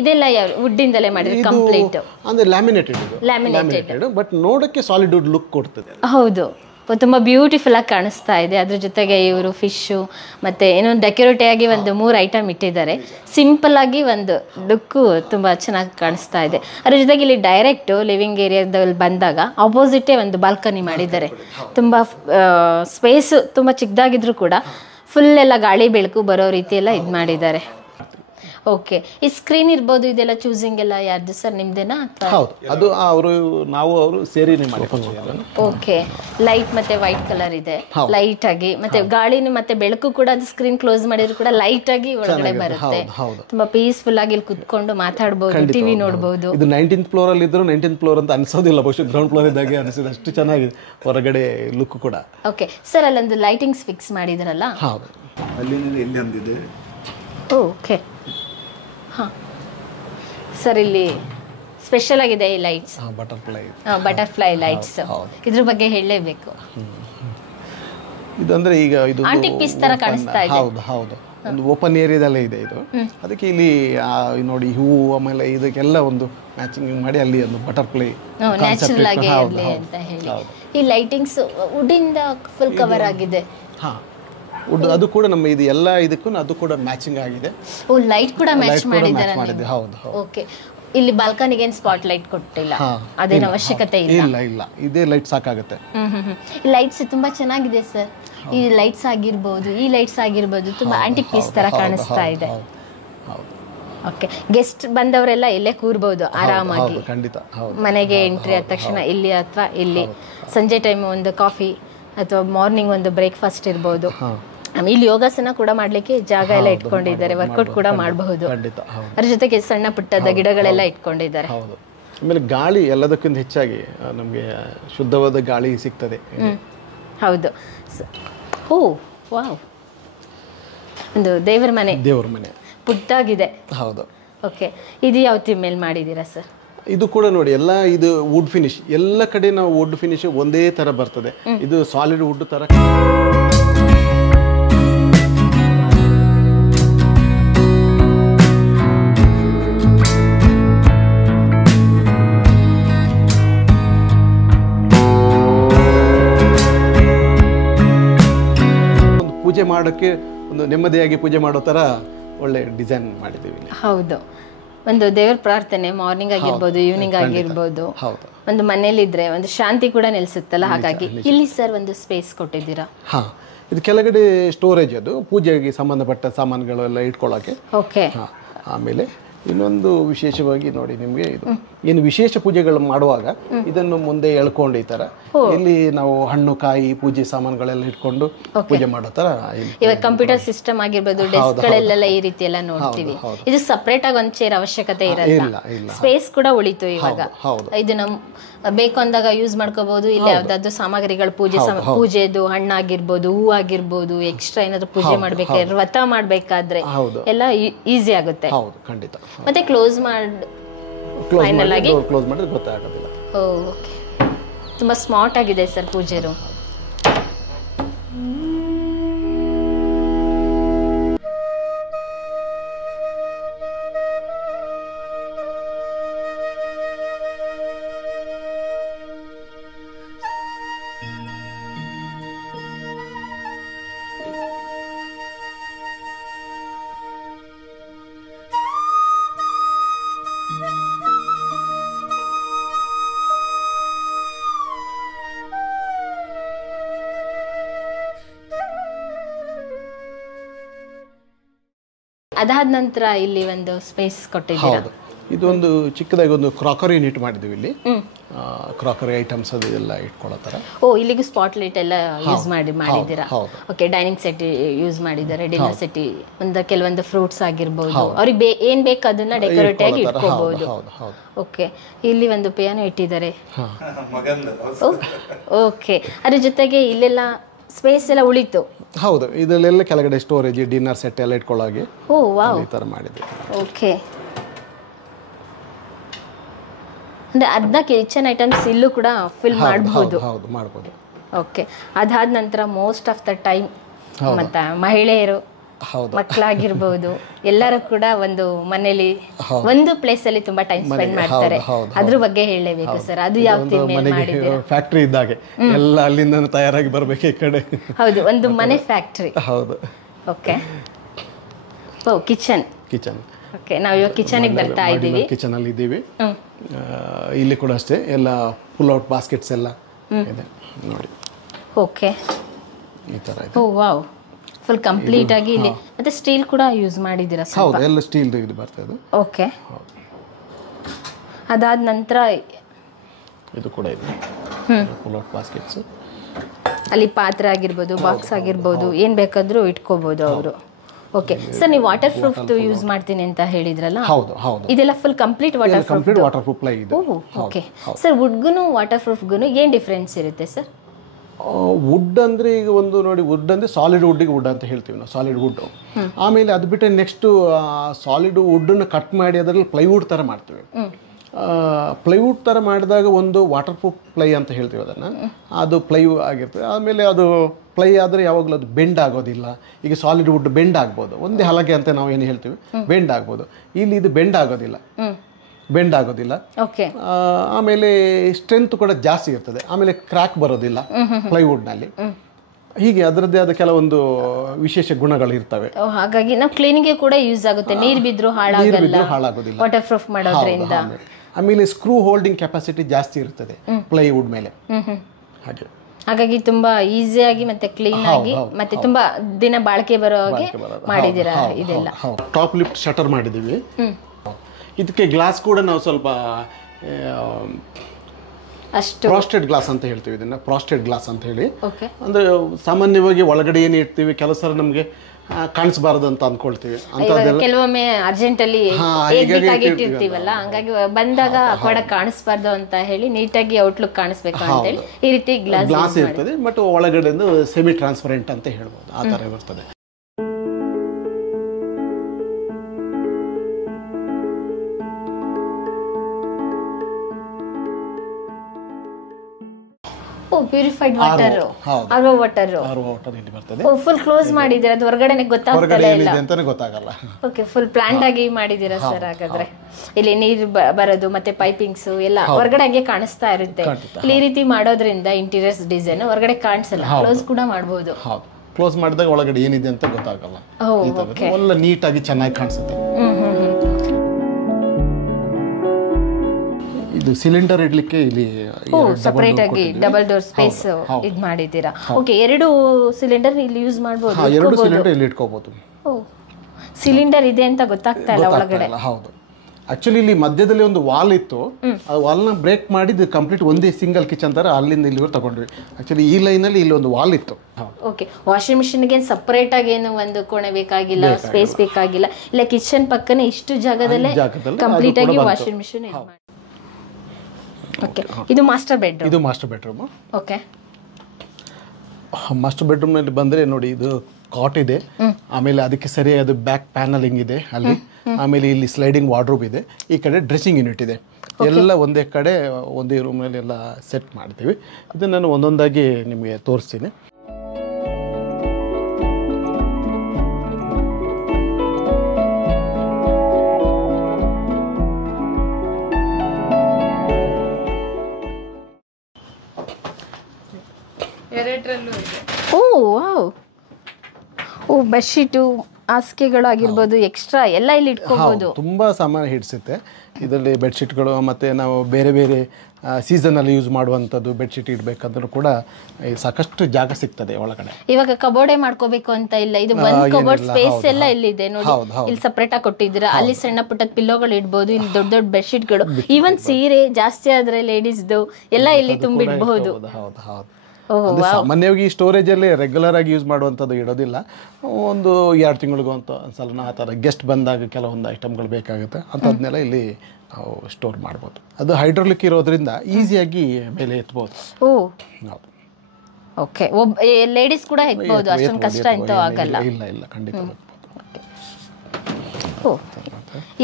ಇದೆಲ್ಲ ವುಡ್ಡಿಂದಲೇ ಮಾಡಿದ್ರೆ ಕಂಪ್ಲೀಟ್, ಅಂದರೆ ಲ್ಯಾಮಿನೇಟೆಡ್, ಬಟ್ ನೋಡೋಕ್ಕೆ ಸಾಲಿಡ್ ವುಡ್ ಲುಕ್ ಕೊಡ್ತದೆ. ಹೌದು, ತುಂಬ ಬ್ಯೂಟಿಫುಲ್ ಆಗಿ ಕಾಣಿಸ್ತಾ ಇದೆ. ಅದ್ರ ಜೊತೆಗೆ ಇವರು ಫಿಶ್ಶು ಮತ್ತು ಏನೋ ಡೆಕೋರೇಟಿವ್ ಆಗಿ ಒಂದು 3 ಐಟಮ್ ಇಟ್ಟಿದ್ದಾರೆ. ಸಿಂಪಲ್ ಆಗಿ ಒಂದು ಲುಕ್ಕು ತುಂಬ ಚೆನ್ನಾಗಿ ಕಾಣಿಸ್ತಾ ಇದೆ. ಅದ್ರ ಜೊತೆಗೆ ಇಲ್ಲಿ ಡೈರೆಕ್ಟು ಲಿವಿಂಗ್ ಏರಿಯಾದಲ್ಲಿ ಬಂದಾಗ ಆಪೋಸಿಟೇ ಒಂದು ಬಾಲ್ಕನಿ ಮಾಡಿದ್ದಾರೆ. ತುಂಬ ಸ್ಪೇಸು ತುಂಬ ಚಿಕ್ಕದಾಗಿದ್ರು ಕೂಡ ಫುಲ್ ಎಲ್ಲ ಗಾಳಿ ಬೆಳಕು ಬರೋ ರೀತಿ ಎಲ್ಲ ಇದು ಮಾಡಿದ್ದಾರೆ. ಓಕೆ. ಈ ಸ್ಕ್ರೀನ್ ಇರ್ಬೋದು, ಇದೆಲ್ಲ ಚೂಸಿಂಗ್ ಎಲ್ಲ ಯಾರ್ದು ಸರ್, ನಿಮ್ದೇನಾ? ಹೌದು, ಅದು ಅವರು ಸೇರಿನೇ ಮಾಡಿಕೊಂಡು. ಓಕೆ. ಲೈಟ್ ಮತ್ತೆ ವೈಟ್ ಕಲರ್ ಇದೆ, ಲೈಟ್ ಆಗಿ, ಮತ್ತೆ ಗಾಳಿನೂ ಮತ್ತೆ ಬೆಳಕು ಕೂಡ ಅದು ಸ್ಕ್ರೀನ್ ಕ್ಲೋಸ್ ಮಾಡಿದ್ರು ಕೂಡ ಲೈಟ್ ಆಗಿ ಒಳಗಡೆ ಬರುತ್ತೆ. ತುಂಬಾ ಪೀಸ್ಫುಲ್ ಆಗಿ ಇಲ್ಲಿ ಕುತ್ಕೊಂಡು ಮಾತಾಡಬಹುದು, ಟಿವಿ ನೋಡಬಹುದು. ಇದು 19th ಫ್ಲೋರ್ ಅಲ್ಲಿ ಇದ್ರು 19th ಫ್ಲೋರ್ ಅಂತ ಅನ್ಸೋದಿಲ್ಲ, ಬಹುಶಃ ಗ್ರೌಂಡ್ ಫ್ಲೋರ್ ಇದ್ದಾಗೆ ಅನಿಸಿದೆ, ಅಷ್ಟು ಚೆನ್ನಾಗಿದೆ ಹೊರಗಡೆ ಲುಕ್ ಕೂಡ. ಓಕೆ ಸರ್, ಅಲ್ಲೊಂದು ಲೈಟಿಂಗ್ಸ್ ಫಿಕ್ಸ್ ಮಾಡಿದ್ರಲ್ಲ? ಹೌದು, ಅಲ್ಲಿ ಇಲ್ಲಿ ಒಂದಿದೆ. ಓಕೆ. ಹಾಂ ಸರ್, ಇಲ್ಲಿ ಸ್ಪೆಷಲ್ ಆಗಿದೆ ಈ ಲೈಟ್ಸ್, ಬಟರ್ಫ್ಲೈ ಲೈಟ್ಸ್. ಇದ್ರ ಬಗ್ಗೆ ಹೇಳಲೇಬೇಕು. ಇದಂದ್ರೆ ಈಗ ಇದು ಆಂಟಿಕ್ ಪೀಸ್ ತರ ಕಾಣಿಸ್ತಾ ಇದೆ. ಹೌದು, ಒಂದು ಓಪನ್ ಏರಿಯಾದಲ್ಲೇ ಇದೆ ಇದು. ಅದಕ್ಕೆ ಇಲ್ಲಿ ನೋಡಿ ಹೂವು ಆಮೇಲೆ ಇದಕ್ಕೆಲ್ಲ ಒಂದು ಮ್ಯಾಚಿಂಗ್ ಮಾಡಿ ಅಲ್ಲಿ ಒಂದು ಬಟರ್ಫ್ಲೈ ನ್ಯಾಚುರಲ್ ಆಗಿ ಇರಲಿ ಅಂತ ಹೇಳಿ. ಈ ಲೈಟಿಂಗ್ಸ್ ವುಡ್ಡಿಂದ ಫುಲ್ ಕವರ್ ಆಗಿದೆ. ಅದು ಕೂಡ ನಮ್ಮ ಇದು ಎಲ್ಲ ಇದಕ್ಕೂ ಅದು ಕೂಡ ಮ್ಯಾಚಿಂಗ್ ಆಗಿದೆ. ಓ, ಲೈಟ್ ಕೂಡ ಮ್ಯಾಚ್ ಮಾಡಿದ್ದಾರೆ. ಹೌದು. ಓಕೆ. ಇಲ್ಲಿ ಬಾಲ್ಕನಿಗೆ ಏನು ಸ್ಪಾಟ್ ಲೈಟ್ ಕೊಟ್ಟಿಲ್ಲ, ಅದೇನು ಅವಶ್ಯಕತೆ ಇಲ್ಲ, ಇದೇ ಲೈಟ್ ಸಾಕಾಗುತ್ತೆ. ಈ ಲೈಟ್ಸ್ ತುಂಬಾ ಚೆನ್ನಾಗಿದೆ ಸರ್. ಈ ಲೈಟ್ಸ್ ಆಗಿರ್ಬೋದು, ಈ ಲೈಟ್ಸ್ ಆಗಿರ್ಬೋದು, ತುಂಬಾ ಆಂಟಿಕ್ ಪೀಸ್ ತರ ಕಾಣಿಸ್ತಾ ಇದೆ. ಓಕೆ. ಗೆಸ್ಟ್ ಬಂದವರೆಲ್ಲ ಇಲ್ಲೇ ಕೂರ್ಬೋದು ಆರಾಮಾಗಿ. ಖಂಡಿತ. ಮನೆಗೆ ಎಂಟ್ರಿ ಆದ ತಕ್ಷಣ ಇಲ್ಲಿ ಅಥವಾ ಇಲ್ಲಿ ಸಂಜೆ ಟೈಮ್ ಒಂದು ಕಾಫಿ ಅಥವಾ ಮಾರ್ನಿಂಗ್ ಒಂದು ಬ್ರೇಕ್ಫಾಸ್ಟ್ ಇರ್ಬೋದು. ಇಲ್ಲಿ ಯೋಗಾಸನ ಕೂಡ ಮಾಡ್ಲಿಕ್ಕೆ ಜಾಗ ಎಲ್ಲ ಇಟ್ಕೊಂಡಿದ್ದಾರೆ, ವರ್ಕೌಟ್ ಕೂಡ ಮಾಡಬಹುದು. ಅದ್ರ ಜೊತೆಗೆ ಸಣ್ಣ ಪುಟ್ಟದ ಗಿಡಗಳೆಲ್ಲ ಇಟ್ಕೊಂಡಿದ್ದಾರೆ. ಆಮೇಲೆ ಗಾಳಿ ಎಲ್ಲದಕ್ಕಿಂತ ಹೆಚ್ಚಾಗಿ ನಮಗೆ ಶುದ್ಧವಾದ ಗಾಳಿ ಸಿಗ್ತದೆ. ಹೌದು. ಓ ವಾವ್, ಒಂದು ದೇವರ ಮನೆ ಪುಟ್ಟಾಗಿದೆ. ಹೌದು. ಓಕೆ. ಇದು ಯಾವ ಥೀಮ್ ಮೇಲೆ ಮಾಡಿದ್ದೀರಾ ಸರ್? ಇದು ಕೂಡ ನೋಡಿ ಎಲ್ಲ ಇದು ವುಡ್ ಫಿನಿಶ್, ಎಲ್ಲ ಕಡೆ ನಾವು ವುಡ್ ಫಿನಿಶ್ ಒಂದೇ ತರ ಬರ್ತದೆ. ಇದು ಸಾಲಿಡ್ ವುಡ್ ತರ. ಪೂಜೆ ಮಾಡೋಕ್ಕೆ ಒಂದು ನೆಮ್ಮದಿಯಾಗಿ ಪೂಜೆ ಮಾಡೋ ತರ ಒಳ್ಳೆ ಡಿಸೈನ್ ಮಾಡಿದ್ದೀವಿ. ಹೌದು, ಒಂದು ದೇವರ ಪ್ರಾರ್ಥನೆ ಮಾರ್ನಿಂಗ್ ಆಗಿರ್ಬೋದು, ಈವ್ನಿಂಗ್ ಆಗಿರ್ಬೋದು, ಒಂದು ಮನೇಲಿದ್ರೆ ಒಂದು ಶಾಂತಿ ಕೂಡ ನೆಲೆಸುತ್ತಲ್ಲ. ಹಾಗಾಗಿ ಇಲ್ಲಿ ಸರ್ ಒಂದು ಸ್ಪೇಸ್ ಕೊಟ್ಟಿದ್ದೀರಾ. ಇದು ಕೆಳಗಡೆ ಸ್ಟೋರೇಜ್, ಅದು ಪೂಜೆಗೆ ಸಂಬಂಧಪಟ್ಟ ಸಾಮಾನುಗಳೆಲ್ಲ ಇಟ್ಕೊಳ್ಳೋಕೆ. ಓಕೆ. ಆಮೇಲೆ ಇನ್ನೊಂದು ವಿಶೇಷವಾಗಿ ನೋಡಿ, ನಿಮಗೆ ಇದು ಏನು ವಿಶೇಷ ಪೂಜೆಗಳು ಮಾಡುವಾಗ ಇದನ್ನು ಮುಂದೆ ಎಳ್ಕೊಂಡು ಈ ತರ ಇಲ್ಲಿ ನಾವು ಹಣ್ಣು ಕಾಯಿ ಪೂಜೆ ಸಾಮಾನುಗಳೆಲ್ಲ ಇಟ್ಕೊಂಡು ಪೂಜೆ ಮಾಡೋ ತರ. ಇವಾಗ ಕಂಪ್ಯೂಟರ್ ಸಿಸ್ಟಮ್ ಆಗಿರ್ಬೋದು, ಡೆಸ್ಕ್ ಗಳೆಲ್ಲ ಈ ರೀತಿ ಎಲ್ಲ ನೋಡ್ತೀವಿ. ಇದು ಸಪರೇಟ್ ಆಗಿ ಒಂದು ಚೇರ್ ಅವಶ್ಯಕತೆ ಇರಲ್ಲ, ಸ್ಪೇಸ್ ಕೂಡ ಉಳಿತು. ಇವಾಗ ಇದು ನಮ್ ಬೇಕು ಅಂದಾಗ ಯೂಸ್ ಮಾಡ್ಕೋಬಹುದು. ಇಲ್ಲಿ ಯಾವ್ದಾದ್ರು ಸಾಮಗ್ರಿಗಳು ಪೂಜೆದು ಹಣ್ಣಾಗಿರ್ಬೋದು, ಹೂ ಆಗಿರ್ಬೋದು, ಎಕ್ಸ್ಟ್ರಾ ಏನಾದ್ರು ಪೂಜೆ ಮಾಡ್ಬೇಕಾದ್ರೆ, ವ್ರತ ಮಾಡ್ಬೇಕಾದ್ರೆ ಎಲ್ಲ ಈಸಿ ಆಗುತ್ತೆ. ಮತ್ತೆ ಕ್ಲೋಸ್ ಫೈನಲ್ ಆಗಿ ಮಾಡಿದ್ರೆ ಗೊತ್ತಾಗೋದಿಲ್ಲ. ಓಕೆ. ತುಂಬಾ ಸ್ಮಾರ್ಟ್ ಆಗಿದೆ ಸರ್ ಪೂಜೆ ರೂಮ್. ಅದಾದ ನಂತರ ಇಲ್ಲಿ ಒಂದು ಸ್ಪೇಸ್ ಕೊಟ್ಟಿದ್ದೀರಾ. ಇದೊಂದು ಚಿಕ್ಕದಾಗಿ ಒಂದು ಕ್ರಾಕರಿ ಯೂನಿಟ್ ಮಾಡಿದ್ದೀವಿ. ಇಲ್ಲಿ ಕ್ರಾಕರಿ ಐಟಮ್ಸ್ ಅದೆಲ್ಲ ಇಟ್ಕೊಳ್ಳೋ ಥರ. ಓ, ಇಲ್ಲಿಗೂ ಸ್ಪಾಟ್ ಲೈಟ್ ಎಲ್ಲ ಯೂಸ್ ಮಾಡಿದ್ದೀರಾ. ಓಕೆ. ಡೈನಿಂಗ್ ಸೆಟ್ ಯೂಸ್ ಮಾಡಿದ್ದಾರೆ, ಡಿನ್ನರ್ ಸೆಟ್, ಒಂದು ಕೆಲವೊಂದು ಫ್ರೂಟ್ಸ್ ಆಗಿರ್ಬೋದು, ಅವ್ರಿಗೆ ಏನ್ ಬೇಕು ಅದನ್ನ ಡೆಕೋರೇಟ್ ಆಗಿ ಇಟ್ಕೋಬಹುದು. ಓಕೆ. ಇಲ್ಲಿ ಒಂದು ಪಿಯಾನೋ ಇಟ್ಟಿದ್ದಾರೆ. ಓಕೆ. ಅದ್ರ ಜೊತೆಗೆ ಇಲ್ಲೆಲ್ಲ ಸ್ಪೇಸ್ ಎಲ್ಲ ಉಳಿತು. ಹೌದು, ಇದರಲ್ಲೆಲ್ಲ ಕೆಳಗಡೆ ಸ್ಟೋರೇಜ್, ಡಿನ್ನರ್ ಸೆಟ್ ಎಲ್ಲ ಇಟ್ಕೊಳ್ಳೋಕೆ ಈ ಥರ ಮಾಡಿದ್ದೀವಿ. ಓಕೆ. ಅಂದ್ರೆ ಅದನ್ನ ಕಿಚನ್ ಐಟಮ್ಸ್ ಇಲ್ಲೂ ಕೂಡ ಫಿಲ್ ಮಾಡಬಹುದು. ಹೌದು, ಮಾಡಬಹುದು. ಓಕೆ. ಅದಾದ ನಂತರ ಮೋಸ್ಟ್ ಆಫ್ ದ ಟೈಮ್ ಮತ್ತೆ ಮಹಿಳೆಯರು, ಮಕ್ಕಳಾಗಿರ್ಬೋದು, ಎಲ್ಲರೂ ಕೂಡ ಒಂದು ಮನೇಲಿ ಒಂದು ಪ್ಲೇಸ್ ಅಲ್ಲಿ ತುಂಬಾ ಟೈಮ್ ಸ್ಪೆಂಡ್ ಮಾಡ್ತಾರೆ. ಅದ್ರ ಬಗ್ಗೆ ಹೇಳಲೇಬೇಕು ಸರ್. ಅದು ಯಾವ ಥೀಮ್ ಮೇಲೆ ಮಾಡಿದ್ದೀರಾ? ಫ್ಯಾಕ್ಟರಿ ಇದ್ದಾಗೆ ಎಲ್ಲ ಅಲ್ಲಿಂದ ತಯಾರಾಗಿ ಬರಬೇಕು ಈ ಕಡೆ. ಹೌದು, ಒಂದು ಮನೆ ಫ್ಯಾಕ್ಟರಿ. ಹೌದು. ಓಕೆ. ಓ, ಕಿಚನ್. ಓಕೆ. ನಾವು ಇವಾಗ ಕಿಚನ್ಗೆ ಬರ್ತಾ ಇದ್ದೀವಿ. ಕಿಚನ್ ಅಲ್ಲಿ ಇದ್ದೀವಿ. ಇಲ್ಲಿ ಕೂಡ ಅಷ್ಟೇ ಎಲ್ಲ ಫುಲ್ ಔಟ್ ಬಾಸ್ಕೆಟ್ಸ್ ಎಲ್ಲ ಇದೆ ನೋಡಿ. ಓಕೆ. ಈ ತರ ಇದೆ. ಓ ವಾವ್, ಫುಲ್ ಕಂಪ್ಲೀಟ್ ಆಗಿ ಇಲ್ಲಿ ಮತ್ತೆ ಸ್ಟೀಲ್ ಕೂಡ ಯೂಸ್ ಮಾಡಿದ್ದೀರಾ? ಹೌದು, ಎಲ್ಲ ಸ್ಟೀಲ್ ಇದು ಬರ್ತದೆ. ಓಕೆ, ಅದಾದ ನಂತರ ಇದು ಕೂಡ ಇದೆ ಪುಲ್-ಔಟ್ ಬಾಸ್ಕೆಟ್ಸ್. ಅಲ್ಲಿ ಪಾತ್ರೆ ಆಗಿರ್ಬೋದು, ಬಾಕ್ಸ್ ಆಗಿರ್ಬೋದು, ಏನು ಬೇಕಾದರೂ ಇಟ್ಕೋಬೋದು ಅವರು. ಓಕೆ ಸರ್, ನೀವು ವಾಟರ್ ಪ್ರೂಫ್ ಯೂಸ್ ಮಾಡ್ತೀನಿ ಅಂತ ಹೇಳಿದ್ರಲ್ಲ? ಹೌದು ಹೌದು, ಇದೆಲ್ಲ full complete waterproof ply ಇದೆ. ಓಕೆ ಸರ್, ವುಡ್ಗೂ ವಾಟರ್ ಪ್ರೂಫ್ಗೂ ಏನು ಡಿಫ್ರೆನ್ಸ್ ಇರುತ್ತೆ ಸರ್? ವುಡ್ ಅಂದರೆ ಈಗ ಒಂದು ನೋಡಿ, ವುಡ್ ಅಂದರೆ ಸಾಲಿಡ್ ವುಡ್ಡಿಗೆ ವುಡ್ ಅಂತ ಹೇಳ್ತೀವಿ ನಾವು, ಸಾಲಿಡ್ ವುಡ್. ಆಮೇಲೆ ಅದು ಬಿಟ್ಟರೆ ನೆಕ್ಸ್ಟು ಸಾಲಿಡ್ ವುಡ್ಡನ್ನು ಕಟ್ ಮಾಡಿ ಅದರಲ್ಲಿ ಪ್ಲೈವುಡ್ ಥರ ಮಾಡ್ತೀವಿ. ಪ್ಲೈವುಡ್ ಥರ ಮಾಡಿದಾಗ ಒಂದು ವಾಟರ್ ಪ್ರೂಫ್ ಪ್ಲೈ ಅಂತ ಹೇಳ್ತೀವಿ ಅದನ್ನು, ಅದು ಪ್ಲೈ ಆಗಿರ್ತದೆ. ಆಮೇಲೆ ಅದು ಪ್ಲೈ ಆದರೆ ಯಾವಾಗಲೂ ಅದು ಬೆಂಡ್ ಆಗೋದಿಲ್ಲ. ಈಗ ಸಾಲಿಡ್ ವುಡ್ ಬೆಂಡ್ ಆಗ್ಬೋದು, ಒಂದೇ ಹಲಗೆ ಅಂತ ನಾವು ಏನು ಹೇಳ್ತೀವಿ, ಬೆಂಡ್ ಆಗ್ಬೋದು. ಇಲ್ಲಿ ಇದು ಬೆಂಡ್ ಆಗೋದಿಲ್ಲ. ಆಮೇಲೆ ಸ್ಟ್ರೆಂತ್ ಕೂಡ ಜಾಸ್ತಿ ಇರ್ತದೆ. ಆಮೇಲೆ ಕ್ರ್ಯಾಕ್ ಬರೋದಿಲ್ಲ ಪ್ಲೈವುಡ್ನಲ್ಲಿ. ಹೀಗೆ ಅದರದ್ದೇ ಆದ ಕೆಲವೊಂದು ವಿಶೇಷ ಗುಣಗಳು ಇರ್ತವೆ. ಹಾಗಾಗಿ ನಾವು ಕ್ಲೀನಿಂಗ್ ಕೂಡ ಯೂಸ್ ಆಗುತ್ತೆ, ನೀರು ಬಿದ್ದರೂ ಹಾಳಾಗೋದಿಲ್ಲ ವಾಟರ್ ಪ್ರೂಫ್ ಮಾಡೋದ್ರಿಂದ. ಆಮೇಲೆ ಸ್ಕ್ರೂ ಹೋಲ್ಡಿಂಗ್ ಕೆಪಾಸಿಟಿ ಜಾಸ್ತಿ ಇರ್ತದೆ ಪ್ಲೈವುಡ್ ಮೇಲೆ. ಹಾಗಾಗಿ ತುಂಬಾ ಈಸಿಯಾಗಿ ಮತ್ತೆ ಕ್ಲೀನ್ ಆಗಿ ಮತ್ತೆ ತುಂಬಾ ದಿನ ಬಾಳಿಕೆ ಬರೋ ಹಾಗೆ ಮಾಡಿದ್ದೀರಾ ಇದೆಲ್ಲ. ಟಾಪ್ ಲಿಫ್ಟ್ ಶಟರ್ ಮಾಡಿದ್ದೀವಿ. ಇದಕ್ಕೆ ಗ್ಲಾಸ್ ಕೂಡ ನಾವು ಸ್ವಲ್ಪ ಫ್ರಾಸ್ಟೆಡ್ ಗ್ಲಾಸ್ ಅಂತ ಹೇಳ್ತೀವಿ ಇದನ್ನ, ಫ್ರಾಸ್ಟೆಡ್ ಗ್ಲಾಸ್ ಅಂತ ಹೇಳಿ. ಅಂದ್ರೆ ಸಾಮಾನ್ಯವಾಗಿ ಒಳಗಡೆ ಏನು ಇಡ್ತೀವಿ ಕೆಲವು ಸಲ ನಮಗೆ ಕಾಣಿಸಬಾರದು ಅಂತ ಅನ್ಕೊಳ್ತೀವಿ. ಕೆಲವೊಮ್ಮೆ ಅರ್ಜೆಂಟ್ ಅಲ್ಲಿ ಇಟ್ಟಿರ್ತೀವಲ್ಲ, ಹಂಗಾಗಿ ಬಂದಾಗ ಕೊಡಕ್ ಕಾಣಿಸ್ಬಾರ್ದು ಅಂತ ಹೇಳಿ ನೀಟಾಗಿ ಔಟ್ಲುಕ್ ಕಾಣಿಸ್ಬೇಕು ಅಂತ ಹೇಳಿ ಈ ರೀತಿ ಗ್ಲಾಸ್ ಇರ್ತದೆ. ಬಟ್ ಒಳಗಡೆ ಸೆಮಿ ಟ್ರಾನ್ಸ್ಪರೆಂಟ್ ಅಂತ ಹೇಳ್ಬೋದು, ಆ ತರ ಇರ್ತದೆ. ಪ್ಯೂರಿಫೈಡ್ ವಾಟರ್, ಆರ್ಒ ವಾಟರ್ ಇಲ್ಲಿ ಬರ್ತದೆ. ಫುಲ್ ಕ್ಲೋಸ್ ಮಾಡಿದ್ದೀರಾ, ಅದು ಹೊರಗಡೆ ಗೊತ್ತಾಗಲ್ಲ. ಓಕೆ, ಫುಲ್ ಪ್ಲಾಂಟ್ ಆಗಿ ಮಾಡಿದ್ದೀರಾ ಸರ್. ಹಾಗಾದ್ರೆ ಇಲ್ಲಿ ನೀರು ಬರೋದು ಮತ್ತೆ ಪೈಪಿಂಗ್ಸ್ ಎಲ್ಲ ಹೊರಗಡೆ ಹಂಗೆ ಕಾಣಿಸ್ತಾ ಇರುತ್ತೆ. ಇಲ್ಲಿ ಈ ರೀತಿ ಮಾಡೋದ್ರಿಂದ ಇಂಟೀರಿಯರ್ಸ್ ಡಿಸೈನ್ ಹೊರಗಡೆ ಕಾಣಿಸಲ್ಲ, ಕ್ಲೋಸ್ ಕೂಡ ಮಾಡಬಹುದು. ಕ್ಲೋಸ್ ಮಾಡಿದಾಗ ಒಳಗಡೆ ಏನಿದೆ ಅಂತ ಗೊತ್ತಾಗಲ್ಲ, ಎಲ್ಲ ನೀಟಾಗಿ ಚೆನ್ನಾಗಿ ಕಾಣಿಸುತ್ತೆ. ಇದು ಸಿಲಿಂಡರ್ ಇಡ್ಲಿಕ್ಕೆ ಇಲ್ಲಿ ಸಪರೇಟ್ ಆಗಿ ಡಬಲ್ ಡೋರ್ ಸ್ಪೇಸ್ ಇದು ಮಾಡಿದ್ದೀರಾ. ಓಕೆ, 2 ಸಿಲಿಂಡರ್ ಇಲ್ಲಿ ಯೂಸ್ ಮಾಡಬಹುದು. 2 ಸಿಲಿಂಡರ್ ಇಲ್ಲಿ ಇಟ್ಕೋಬಹುದು. ಸಿಲಿಂಡರ್ ಇದೆ ಅಂತ ಗೊತ್ತಾಗ್ತಾ ಇಲ್ಲ ಒಳಗಡೆ. ಹೌದು, ಆಕ್ಚುಲಿ ಇಲ್ಲಿ ಮಧ್ಯದಲ್ಲಿ ಒಂದು ವಾಲ್ ಇತ್ತು, ಆ ವಾಲ್ನ ಬ್ರೇಕ್ ಮಾಡಿದ್ದು ಕಂಪ್ಲೀಟ್ ಒಂದೇ ಸಿಂಗಲ್ ಕಿಚನ್ ತರ ಅಲ್ಲಿಂದ ಇಲ್ಲಿವರೆಗೆ ತಗೊಂಡ್ವಿ. ಆಕ್ಚುಲಿ ಈ ಲೈನಲ್ಲಿ ಇಲ್ಲಿ ಒಂದು ವಾಲ್ ಇತ್ತು. ಓಕೆ, ವಾಷಿಂಗ್ ಮಿಷಿನ್ಗೆ ಸಪರೇಟ್ ಆಗಿ ಏನು ಒಂದು ಕೋಣೆ ಬೇಕಾಗಿಲ್ಲ, ಸ್ಪೇಸ್ ಬೇಕಾಗಿಲ್ಲ. ಇಲ್ಲ ಕಿಚನ್ ಪಕ್ಕನೆ ಇಷ್ಟು ಜಾಗದಲ್ಲೇ ಕಂಪ್ಲೀಟ್ ಆಗಿ ವಾಷಿಂಗ್ ಮಿಷಿನ್. ಓಕೆ, ಇದು ಮಾಸ್ಟರ್ ಬೆಡ್ರೂಮ್. ಇದು master bedroom. Okay, master bedroom ನಲ್ಲಿ ಬಂದ್ರೆ ನೋಡಿ, ಇದು ಕಾಟ್ ಇದೆ, ಆಮೇಲೆ ಅದಕ್ಕೆ ಸರಿಯಾದ ಬ್ಯಾಕ್ ಪ್ಯಾನಲಿಂಗ್ ಇದೆ ಅಲ್ಲಿ, ಆಮೇಲೆ ಇಲ್ಲಿ ಸ್ಲೈಡಿಂಗ್ ವಾರ್ಡ್ರೋಬ್ ಇದೆ, ಈ ಕಡೆ ಡ್ರೆಸ್ಸಿಂಗ್ ಯೂನಿಟ್ ಇದೆ. ಎಲ್ಲ ಒಂದೇ ಕಡೆ ಒಂದೇ ರೂಮ್ನಲ್ಲಿ ಎಲ್ಲ ಸೆಟ್ ಮಾಡ್ತೀವಿ. ಇದನ್ನು ನಾನು ಒಂದೊಂದಾಗಿ ನಿಮಗೆ ತೋರಿಸ್ತೀನಿ. ಬೆಡ್ಶೀಟು, ಹಾಸಿಗೆಗಳಾಗಿರ್ಬೋದು, ಎಕ್ಸ್ಟ್ರಾ ಎಲ್ಲ ಇಲ್ಲಿ ಇಟ್ಕೋಬಹುದು. ತುಂಬಾ ಸಾಮಾನು ಹಿಡಿಸುತ್ತೆ ಇದರಲ್ಲಿ ಬೆಡ್ಶೀಟ್ಗಳು. ಮತ್ತೆ ನಾವು ಬೇರೆ ಬೇರೆ ಸೀಸನಲ್ಲಿ ಯೂಸ್ ಮಾಡುವಂಥದ್ದು ಬೆಡ್ಶೀಟ್ ಇಡಬೇಕಂದ್ರೂ ಕೂಡ ಸಾಕಷ್ಟು ಜಾಗ ಸಿಗ್ತದೆ ಒಳಗಡೆ. ಇವಾಗ ಕಬೋರ್ಡೇ ಮಾಡ್ಕೋಬೇಕು ಅಂತ ಇಲ್ಲ, ಇದು ಒಂದು ಕಬೋರ್ಡ್ ಸ್ಪೇಸ್ ಎಲ್ಲ ಇಲ್ಲಿದೆ ನೋಡಿ. ಇಲ್ಲಿ ಸಪರೇಟ್ ಆಗಿ ಕೊಟ್ಟಿದ್ದೀರಾ, ಅಲ್ಲಿ ಸಣ್ಣ ಪುಟ್ಟದ ಪಿಲ್ಲೋಗಳು ಇಡ್ಬೋದು, ಇಲ್ಲಿ ದೊಡ್ಡ ದೊಡ್ಡ ಬೆಡ್ಶೀಟ್ಗಳು, ಈವನ್ ಸೀರೆ ಜಾಸ್ತಿ ಆದ್ರೆ ಲೇಡೀಸ್ದು ಎಲ್ಲ ಇಲ್ಲಿ ತುಂಬಿಡಬಹುದು. ಸಾಮಾನ್ಯವಾಗಿ ಸ್ಟೋರೇಜ್ ಅಲ್ಲಿ ರೆಗ್ಯುಲರ್ ಆಗಿ ಯೂಸ್ ಮಾಡುವಂಥದ್ದು ಇಡೋದಿಲ್ಲ. ಒಂದು 2 ತಿಂಗಳಿಗೂ ಅಂತ ಒಂದ್ಸಲ ಆ ಥರ ಗೆಸ್ಟ್ ಬಂದಾಗ ಕೆಲವೊಂದು ಐಟಮ್ಗಳು ಬೇಕಾಗುತ್ತೆ, ಅಂಥದ್ನೆಲ್ಲ ಇಲ್ಲಿ ನಾವು ಸ್ಟೋರ್ ಮಾಡ್ಬೋದು. ಅದು ಹೈಡ್ರೋಲಿಕ್ ಇರೋದ್ರಿಂದ ಈಸಿಯಾಗಿ ಮೇಲೆ ಎತ್ಬೋದು. ಓಕೆ, ಲೇಡೀಸ್ ಕೂಡ ಎತ್ಬೋದು, ಅಷ್ಟೊಂದು ಕಷ್ಟ ಅಂತೂ ಆಗಲ್ಲ. ಇಲ್ಲ ಖಂಡಿತ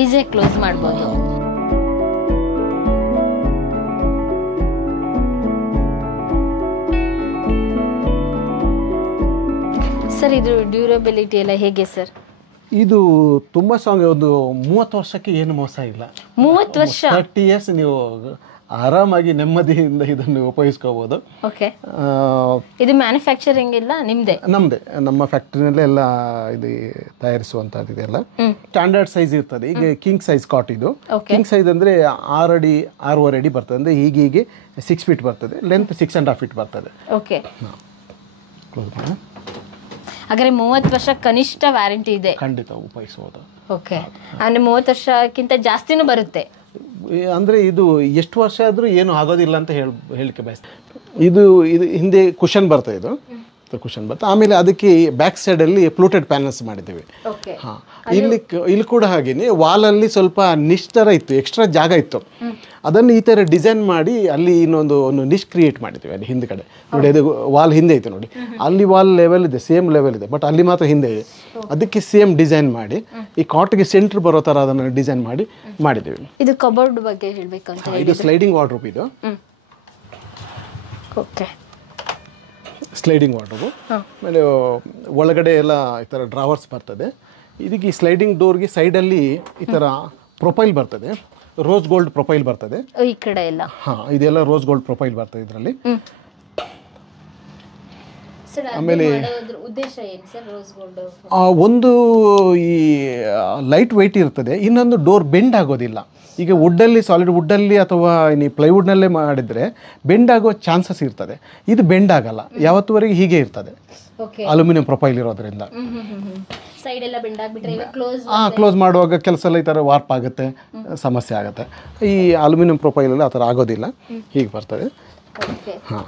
ಈಸಿಯಾಗಿ ಕ್ಲೋಸ್ ಮಾಡ್ಬೋದು. ಸರ್, ಇದು ಡ್ಯೂರಬಿಲಿಟಿ ಎಲ್ಲ ಹೇಗೆ ಸರ್? ಇದು ತುಂಬಾ ಸ್ಟ್ರಾಂಗ್, ಒಂದು 30 ವರ್ಷಕ್ಕೆ ಏನು ಮೋಸ ಇಲ್ಲ. 30 ವರ್ಷ, 30 ಇಯರ್ಸ್ ನೀವು ಆರಾಮಾಗಿ ನೆಮ್ಮದಿಯಿಂದ ಇದನ್ನು ಉಪಯೋಗಿಸ್ಕೋಬಹುದು. ಓಕೆ, ಇದು ಮ್ಯಾನುಫ್ಯಾಕ್ಚರಿಂಗ್ ಇಲ್ಲ ನಿಮ್ದೇ? ನಮ್ದೇ, ನಮ್ಮ ಫ್ಯಾಕ್ಟ್ರಿನಲ್ಲೇ ಎಲ್ಲ ಇದು ತಯಾರಿಸುವಂತದ್ದು ಇದೆಲ್ಲ. ಸ್ಟ್ಯಾಂಡರ್ಡ್ ಸೈಜ್ ಇರ್ತದೆ. ಈಗ ಕಿಂಗ್ ಸೈಜ್ ಕಾಟ್, ಇದು ಕಿಂಗ್ ಸೈಜ್ ಅಂದ್ರೆ 6 ಅಡಿ 6.5 ಅಡಿ ಬರ್ತದೆ. ಅಂದ್ರೆ ಹೀಗೆ 6 ಫೀಟ್ ಬರ್ತದೆ, ಲೆಂತ್ 6.5 ಫೀಟ್ ಬರ್ತದೆ. ಓಕೆ, ಹಾಗಾದ್ರೆ 30 ವರ್ಷ ಕನಿಷ್ಠ ವ್ಯಾರಂಟಿ ಇದೆ. ಖಂಡಿತ ಉಪಯೋಗಿಸಬಹುದು. ಓಕೆ, ಅಂದ್ರೆ 30 ವರ್ಷಕ್ಕಿಂತ ಜಾಸ್ತಿನೂ ಬರುತ್ತೆ. ಅಂದರೆ ಇದು ಎಷ್ಟು ವರ್ಷ ಆದರೂ ಏನು ಆಗೋದಿಲ್ಲ ಅಂತ ಹೇಳಿಕೆ ಬಯಸ್ತೀನಿ. ಇದು ಹಿಂದೆ ಕುಷನ್ ಬರ್ತದೆ, ಇದು ಕುಷನ್ ಬರ್ತದೆ. ಆಮೇಲೆ ಅದಕ್ಕೆ ಬ್ಯಾಕ್ ಸೈಡಲ್ಲಿ ಫ್ಲೂಟೆಡ್ ಪ್ಯಾನಲ್ಸ್ ಮಾಡಿದ್ದೀವಿ. ಹಾಂ, ಇಲ್ಲಿ ಕೂಡ ಹಾಗೇನೆ ವಾಲಲ್ಲಿ ಸ್ವಲ್ಪ ನಿಶ್ ಥರ ಇತ್ತು, ಎಕ್ಸ್ಟ್ರಾ ಜಾಗ ಇತ್ತು. ಅದನ್ನು ಈ ಥರ ಡಿಸೈನ್ ಮಾಡಿ ಅಲ್ಲಿ ಒಂದು ನಿಶ್ ಕ್ರಿಯೇಟ್ ಮಾಡಿದ್ದೀವಿ ಅಲ್ಲಿ ಹಿಂದ್ಗಡೆ. ನೋಡಿ, ಅದು ವಾಲ್ ಹಿಂದೆ ಐತೆ ನೋಡಿ, ಅಲ್ಲಿ ವಾಲ್ ಲೆವೆಲ್ ಇದೆ, ಸೇಮ್ ಲೆವೆಲ್ ಇದೆ, ಬಟ್ ಅಲ್ಲಿ ಮಾತ್ರ ಹಿಂದೆ ಇದೆ. ಅದಕ್ಕೆ ಸೇಮ್ ಡಿಸೈನ್ ಮಾಡಿ ಈ ಕಾಟ್ಗೆ ಸೆಂಟ್ರ್ ಬರೋ ಥರ ಅದನ್ನು ಡಿಸೈನ್ ಮಾಡಿದ್ದೀವಿ. ಇದು ಕಬೋರ್ಡ್ ಬಗ್ಗೆ ಹೇಳಬೇಕಂತ, ಇದು ಸ್ಲೈಡಿಂಗ್ ವಾರ್ಡ್ರೋಬ್. ಇದು ಓಕೆ, ಸ್ಲೈಡಿಂಗ್ ವಾರ್ಡ್ರೋಬು. ಆಮೇಲೆ ಒಳಗಡೆ ಎಲ್ಲ ಈ ಥರ ಡ್ರಾವರ್ಸ್ ಬರ್ತದೆ. ಇದಕ್ಕೆ ಈ ಸ್ಲೈಡಿಂಗ್ ಡೋರ್ಗೆ ಸೈಡಲ್ಲಿ ಈ ಥರ ಪ್ರೊಫೈಲ್ ಬರ್ತದೆ, ರೋಸ್ ಗೋಲ್ಡ್ ಪ್ರೊಫೈಲ್ ಬರ್ತದೆ ಈ ಕಡೆ ಎಲ್ಲ. ಹಾಂ, ಇದೆಲ್ಲ ರೋಸ್ ಗೋಲ್ಡ್ ಪ್ರೊಫೈಲ್ ಬರ್ತದೆ ಇದರಲ್ಲಿ. ಆಮೇಲೆ ಉದ್ದೇಶ ಏನು ಸರ್ ರೋಸ್ ಗೋಲ್ಡ್? ಒಂದು ಈ ಲೈಟ್ ವೆಯ್ಟ್ ಇರ್ತದೆ, ಇನ್ನೊಂದು ಡೋರ್ ಬೆಂಡ್ ಆಗೋದಿಲ್ಲ. ಈಗ ವುಡ್ಡಲ್ಲಿ, ಸಾಲಿಡ್ ವುಡ್ಡಲ್ಲಿ ಅಥವಾ ನೀವು ಪ್ಲೈವುಡ್ನಲ್ಲೇ ಮಾಡಿದರೆ ಬೆಂಡ್ ಆಗೋ ಚಾನ್ಸಸ್ ಇರ್ತದೆ. ಇದು ಬೆಂಡ್ ಆಗಲ್ಲ, ಯಾವತ್ತುವರೆಗೆ ಹೀಗೆ ಇರ್ತದೆ, ಅಲ್ಯೂಮಿನಿಯಂ ಪ್ರೊಫೈಲ್ ಇರೋದ್ರಿಂದ. ಸೈಡ್ ಎಲ್ಲ ಬೆಂಡ್ ಆಗಿಬಿಟ್ರೆ ಕ್ಲೋಸ್ ಮಾಡುವಾಗ ಕೆಲಸ ಎಲ್ಲ ಈ ಥರ ವಾರ್ಪ್ ಆಗುತ್ತೆ, ಸಮಸ್ಯೆ ಆಗುತ್ತೆ. ಈ ಅಲ್ಯೂಮಿನಿಯಂ ಪ್ರೊಫೈಲಲ್ಲಿ ಆ ಥರ ಆಗೋದಿಲ್ಲ, ಹೀಗೆ ಬರ್ತದೆ. ಹಾಂ,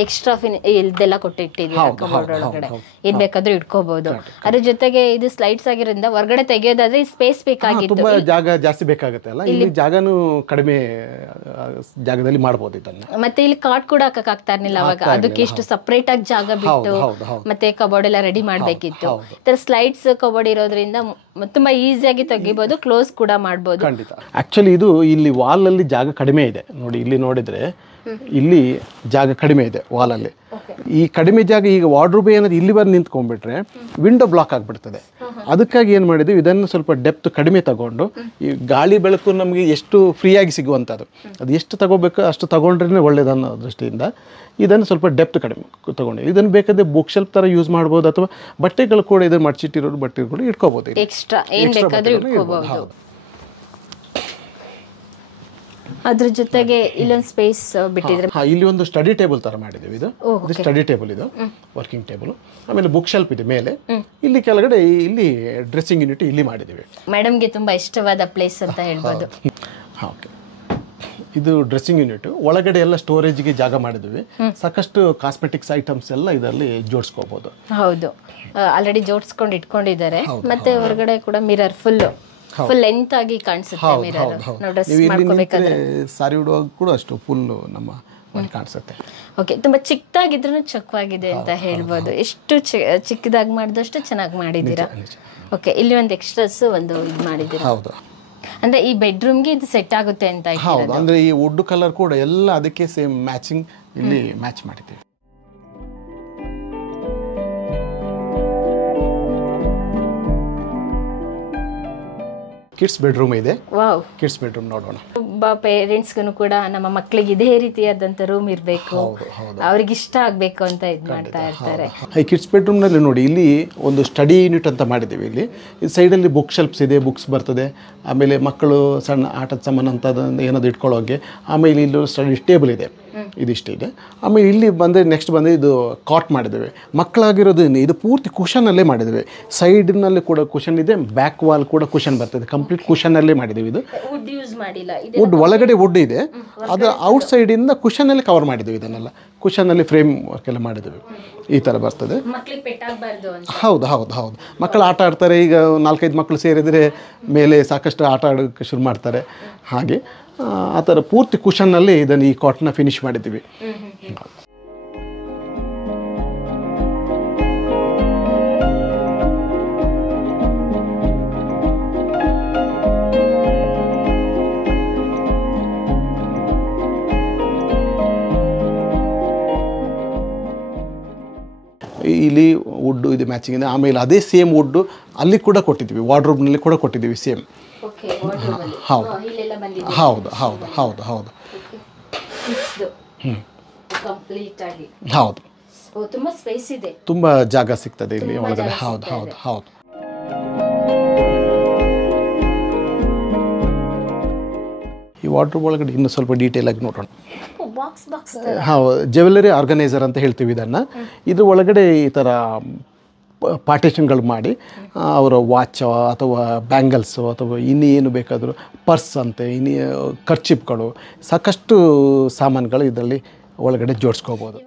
ಎಕ್ಸ್ಟ್ರಾ ಇದೆಲ್ಲ ಕೊಟ್ಟಿಟ್ಟಿದ್ದೀವಿ ಕಬೋರ್ಡ್ ಒಳಗಡೆ, ಏನ್ ಬೇಕಾದ್ರೂ ಇಟ್ಕೋಬಹುದು. ಅದ್ರ ಜೊತೆಗೆ ಇದು ಸ್ಲೈಡ್ಸ್ ಆಗಿರೋದ್ರಿಂದ ಹೊರಗಡೆ ತೆಗೆಯೋದಾದ್ರೆ ಸ್ಪೇಸ್ ಬೇಕಾಗಿತ್ತು, ತುಂಬಾ ಜಾಗ ಜಾಸ್ತಿ ಬೇಕಾಗುತ್ತೆ ಅಲ್ಲ, ಇಲ್ಲಿ ಜಾಗನೂ ಕಡಿಮೆ ಜಾಗದಲ್ಲಿ ಮಾಡಬಹುದು ಇದನ್ನ. ಮತ್ತೆ ಇಲ್ಲಿ ಕಾಟ್ ಕೂಡ ಹಾಕಕ್ ಆಗ್ತಾ ಇರ್ಲಿಲ್ಲ ಅವಾಗ, ಅದಕ್ಕೆ ಇಷ್ಟು ಸಪರೇಟ್ ಆಗಿ ಜಾಗ ಬಿಟ್ಟು ಮತ್ತೆ ಕಬೋರ್ಡ್ ಎಲ್ಲ ರೆಡಿ ಮಾಡ್ಬೇಕಿತ್ತು. ಸ್ಲೈಡ್ಸ್ ಕಬೋರ್ಡ್ ಇರೋದ್ರಿಂದ ತುಂಬಾ ಈಸಿಯಾಗಿ ತೆಗಿಬಹುದು, ಕ್ಲೋಸ್ ಕೂಡ ಮಾಡಬಹುದು. ಖಂಡಿತ. ಆಕ್ಚುಲಿ ಇದು ಇಲ್ಲಿ ವಾಲ್ ಅಲ್ಲಿ ಜಾಗ ಕಡಿಮೆ ಇದೆ ನೋಡಿ, ಇಲ್ಲಿ ನೋಡಿದ್ರೆ ಇಲ್ಲಿ ಜಾಗ ಕಡಿಮೆ ಇದೆ ವಾಲಲ್ಲಿ. ಈ ಕಡಿಮೆ ಜಾಗ ಈಗ ವಾರ್ಡ್ರೋಬ್ ಏನಾದ್ರು ಇಲ್ಲಿ ಬಂದು ನಿಂತ್ಕೊಂಡ್ಬಿಟ್ರೆ ವಿಂಡೋ ಬ್ಲಾಕ್ ಆಗಿಬಿಡ್ತದೆ. ಅದಕ್ಕಾಗಿ ಏನು ಮಾಡಿದ್ವಿ, ಇದನ್ನು ಸ್ವಲ್ಪ ಡೆಪ್ತ್ ಕಡಿಮೆ ತಗೊಂಡು ಈ ಗಾಳಿ ಬೆಳಕು ನಮಗೆ ಎಷ್ಟು ಫ್ರೀಯಾಗಿ ಸಿಗುವಂಥದ್ದು, ಅದು ಎಷ್ಟು ತಗೋಬೇಕು ಅಷ್ಟು ತಗೊಂಡ್ರೆ ಒಳ್ಳೇದನ್ನೋ ದೃಷ್ಟಿಯಿಂದ ಇದನ್ನು ಸ್ವಲ್ಪ ಡೆಪ್ತ್ ಕಡಿಮೆ ತಗೊಂಡು ಇದನ್ನು ಬೇಕಾದ್ರೆ ಬುಕ್ ಶೆಲ್ಫ್ ಥರ ಯೂಸ್ ಮಾಡ್ಬೋದು, ಅಥವಾ ಬಟ್ಟೆಗಳು ಕೂಡ ಇದನ್ನು ಮಡ್ಚಿಟ್ಟಿರೋರು ಬಟ್ಟೆ ಕೂಡ ಇಟ್ಕೋಬೋದು, ಎಕ್ಸ್ಟ್ರಾ ಏನು ಬೇಕಾದರೂ ಇಟ್ಕೋಬಹುದು. ಅದ್ರ ಜೊತೆಗೆ ಇಲ್ಲೊಂದು ಸ್ಪೇಸ್ ಬಿಟ್ಟಿದ್ರೆ ಇಲ್ಲಿ ಒಂದು ಸ್ಟಡಿ ಟೇಬಲ್ ತರ ಮಾಡಿದ್ದೀವಿ. ಇದು ಸ್ಟಡಿ ಟೇಬಲ್, ಇದು ವರ್ಕಿಂಗ್ ಟೇಬಲ್. ಆಮೇಲೆ ಬುಕ್ ಶೆಲ್ಫ್ ಇದೆ ಮೇಲೆ, ಇಲ್ಲಿ ಕೆಳಗಡೆ ಇಲ್ಲಿ ಡ್ರೆಸ್ಸಿಂಗ್ ಯೂನಿಟ್ ಇಲ್ಲಿ ಮಾಡಿದ್ದೀವಿ. ಮೇಡಮ್ಗೆ ತುಂಬಾ ಇಷ್ಟವಾದ ಪ್ಲೇಸ್ ಅಂತ ಹೇಳ್ಬೋದು. ಓಕೆ, ಇದು ಡ್ರೆಸ್ಸಿಂಗ್ ಯೂನಿಟ್. ಒಳಗಡೆ ಎಲ್ಲ ಸ್ಟೋರೇಜ್ಗೆ ಜಾಗ ಮಾಡಿದ್ವಿ, ಸಾಕಷ್ಟು ಕಾಸ್ಮೆಟಿಕ್ಸ್ ಐಟಮ್ಸ್ ಎಲ್ಲ ಇದರಲ್ಲಿ ಜೋಡಿಸ್ಕೋಬಹುದು. ಹೌದು, ಆಲ್ರೆಡಿ ಜೋಡಿಸ್ಕೊಂಡು ಇಟ್ಕೊಂಡಿದ್ದಾರೆ. ಮತ್ತೆ ಹೊರಗಡೆ ಕೂಡ ಮಿರರ್ ಫುಲ್ ಲೆಂತ್ ಆಗಿ ಕಾಣಿಸುತ್ತೆ ಮಿರರ್. ಸಾರಿ ಉಡುವಾಗ ಕೂಡ ಅಷ್ಟು ಫುಲ್ ನಮ್ಮ ಕಾಣಿಸುತ್ತೆ. ಓಕೆ, ತುಂಬಾ ಚಿಕ್ಕದಾಗಿದ್ರೂ ಚಕ್ಕವಾಗಿದೆ ಅಂತ ಹೇಳ್ಬೋದು. ಎಷ್ಟು ಚಿಕ್ಕದಾಗಿ ಮಾಡಿದಷ್ಟು ಚೆನ್ನಾಗಿ ಮಾಡಿದ್ದೀರಾ. ಓಕೆ, ಇಲ್ಲಿ ಒಂದು ಎಕ್ಸ್ಟ್ರಾಸ್ ಒಂದು ಇದು ಮಾಡಿದ್ದೀರಾ. ಹೌದು, ಅಂದ್ರೆ ಈ ಬೆಡ್ರೂಮ್ಗೆ ಇದು ಸೆಟ್ ಆಗುತ್ತೆ ಅಂತ. ಹೌದು, ಅಂದ್ರೆ ಈ ವುಡ್ ಕಲರ್ ಕೂಡ ಎಲ್ಲ ಅದಕ್ಕೆ ಸೇಮ್ ಮ್ಯಾಚಿಂಗ್ ಇಲ್ಲಿ ಮ್ಯಾಚ್ ಮಾಡಿದ್ದೀವಿ. ಕಿಡ್ಸ್ ಬೆಡ್ರೂಮ್ ಇದೆ. ವಾವ್, ಕಿಡ್ಸ್ ಬೆಡ್ರೂಮ್ ನೋಡೋಣ. ಒಬ್ಬ ಪೇರೆಂಟ್ಸ್ಗೂ ಕೂಡ ನಮ್ಮ ಮಕ್ಕಳಿಗೆ ಇದೇ ರೀತಿಯಾದಂಥ ರೂಮ್ ಇರಬೇಕು, ಅವ್ರಿಗೆ ಇಷ್ಟ ಆಗಬೇಕು ಅಂತ ಇದು ಮಾಡ್ತಾ ಇರ್ತಾರೆ. ಈ ಕಿಡ್ಸ್ ಬೆಡ್ರೂಮ್ನಲ್ಲಿ ನೋಡಿ, ಇಲ್ಲಿ ಒಂದು ಸ್ಟಡಿ ಯೂನಿಟ್ ಅಂತ ಮಾಡಿದ್ದೀವಿ. ಇಲ್ಲಿ ಸೈಡಲ್ಲಿ ಬುಕ್ ಶೆಲ್ಫ್ಸ್ ಇದೆ, ಬುಕ್ಸ್ ಬರ್ತದೆ. ಆಮೇಲೆ ಮಕ್ಕಳು ಸಣ್ಣ ಆಟದ ಸಾಮಾನು ಅಂತದ್ದು ಏನಾದ್ರು ಇಟ್ಕೊಳ್ಳೋಗೆ. ಆಮೇಲೆ ಇಲ್ಲಿ ಸ್ಟಡಿ ಟೇಬಲ್ ಇದೆ, ಇದಿಷ್ಟು ಇದೆ. ಆಮೇಲೆ ಇಲ್ಲಿ ಬಂದರೆ ನೆಕ್ಸ್ಟ್ ಬಂದರೆ ಇದು ಕಾಟ್ ಮಾಡಿದ್ದೇವೆ. ಮಕ್ಕಳಾಗಿರೋದ್ರಿಂದ ಇದು ಪೂರ್ತಿ ಕುಷನಲ್ಲೇ ಮಾಡಿದ್ದೇವೆ. ಸೈಡ್ನಲ್ಲಿ ಕೂಡ ಕುಷನ್ ಇದೆ, ಬ್ಯಾಕ್ ವಾಲ್ ಕೂಡ ಕುಷನ್ ಬರ್ತದೆ. ಕಂಪ್ಲೀಟ್ ಕುಷನಲ್ಲೇ ಮಾಡಿದ್ದೀವಿ. ಇದು ವುಡ್ ಯೂಸ್ ಮಾಡಿಲ್ಲ, ವುಡ್ ಒಳಗಡೆ ವುಡ್ ಇದೆ, ಅದು ಔಟ್ ಸೈಡಿಂದ ಕುಷನಲ್ಲಿ ಕವರ್ ಮಾಡಿದ್ದೀವಿ. ಇದನ್ನೆಲ್ಲ ಕುಷನಲ್ಲಿ ಫ್ರೇಮ್ ವರ್ಕ್ ಎಲ್ಲ ಮಾಡಿದ್ದೀವಿ. ಈ ಥರ ಬರ್ತದೆ. ಹೌದು ಹೌದು ಹೌದು, ಮಕ್ಕಳು ಆಟ ಆಡ್ತಾರೆ. ಈಗ 4-5 ಮಕ್ಕಳು ಸೇರಿದರೆ ಮೇಲೆ ಸಾಕಷ್ಟು ಆಟ ಆಡೋಕ್ಕೆ ಶುರು ಮಾಡ್ತಾರೆ. ಹಾಗೆ ಆ ಥರ ಪೂರ್ತಿ ಕುಷನ್ನಲ್ಲಿ ಇದನ್ನು ಈ ಕಾಟ್ನ ಫಿನಿಶ್ ಮಾಡಿದ್ದೀವಿ. ಇಲ್ಲಿ ವುಡ್ಡು ಇದು ಮ್ಯಾಚಿಂಗ್ ಇದೆ. ಆಮೇಲೆ ಅದೇ ಸೇಮ್ ವುಡ್ಡು ಅಲ್ಲಿ ಕೂಡ ಕೊಟ್ಟಿದ್ದೀವಿ, ವಾರ್ಡ್ರೋಬ್ನಲ್ಲಿ ಕೂಡ ಕೊಟ್ಟಿದ್ದೀವಿ ಸೇಮ್. ಹೌದು ಹೌದು ಹೌದು ಹೌದು ಹೌದು ಹೌದು, ತುಂಬ ಜಾಗ ಸಿಗ್ತದೆ ಇಲ್ಲಿ ಒಳಗಡೆ. ಹೌದು ಹೌದು ಹೌದು. ಈ ವಾರ್ಡ್ರೋಬ್ ಒಳಗಡೆ ಇನ್ನೂ ಸ್ವಲ್ಪ ಡೀಟೇಲ್ ಆಗಿ ನೋಡೋಣ. ಬಾಕ್ಸ್ ಜ್ಯುವೆಲ್ಲರಿ ಆರ್ಗನೈಸರ್ ಅಂತ ಹೇಳ್ತೀವಿ ಇದನ್ನು. ಇದ್ರ ಒಳಗಡೆ ಈ ಥರ ಪಾರ್ಟಿಷನ್ಗಳು ಮಾಡಿ ಅವರ ವಾಚ್ ಅಥವಾ ಬ್ಯಾಂಗಲ್ಸು ಅಥವಾ ಇನ್ನೇನು ಬೇಕಾದರೂ ಪರ್ಸ್ ಅಂತೆ ಕರ್ಚಿಪ್ಗಳು ಸಾಕಷ್ಟು ಸಾಮಾನುಗಳು ಇದರಲ್ಲಿ ಒಳಗಡೆ ಜೋಡಿಸ್ಕೋಬೋದು.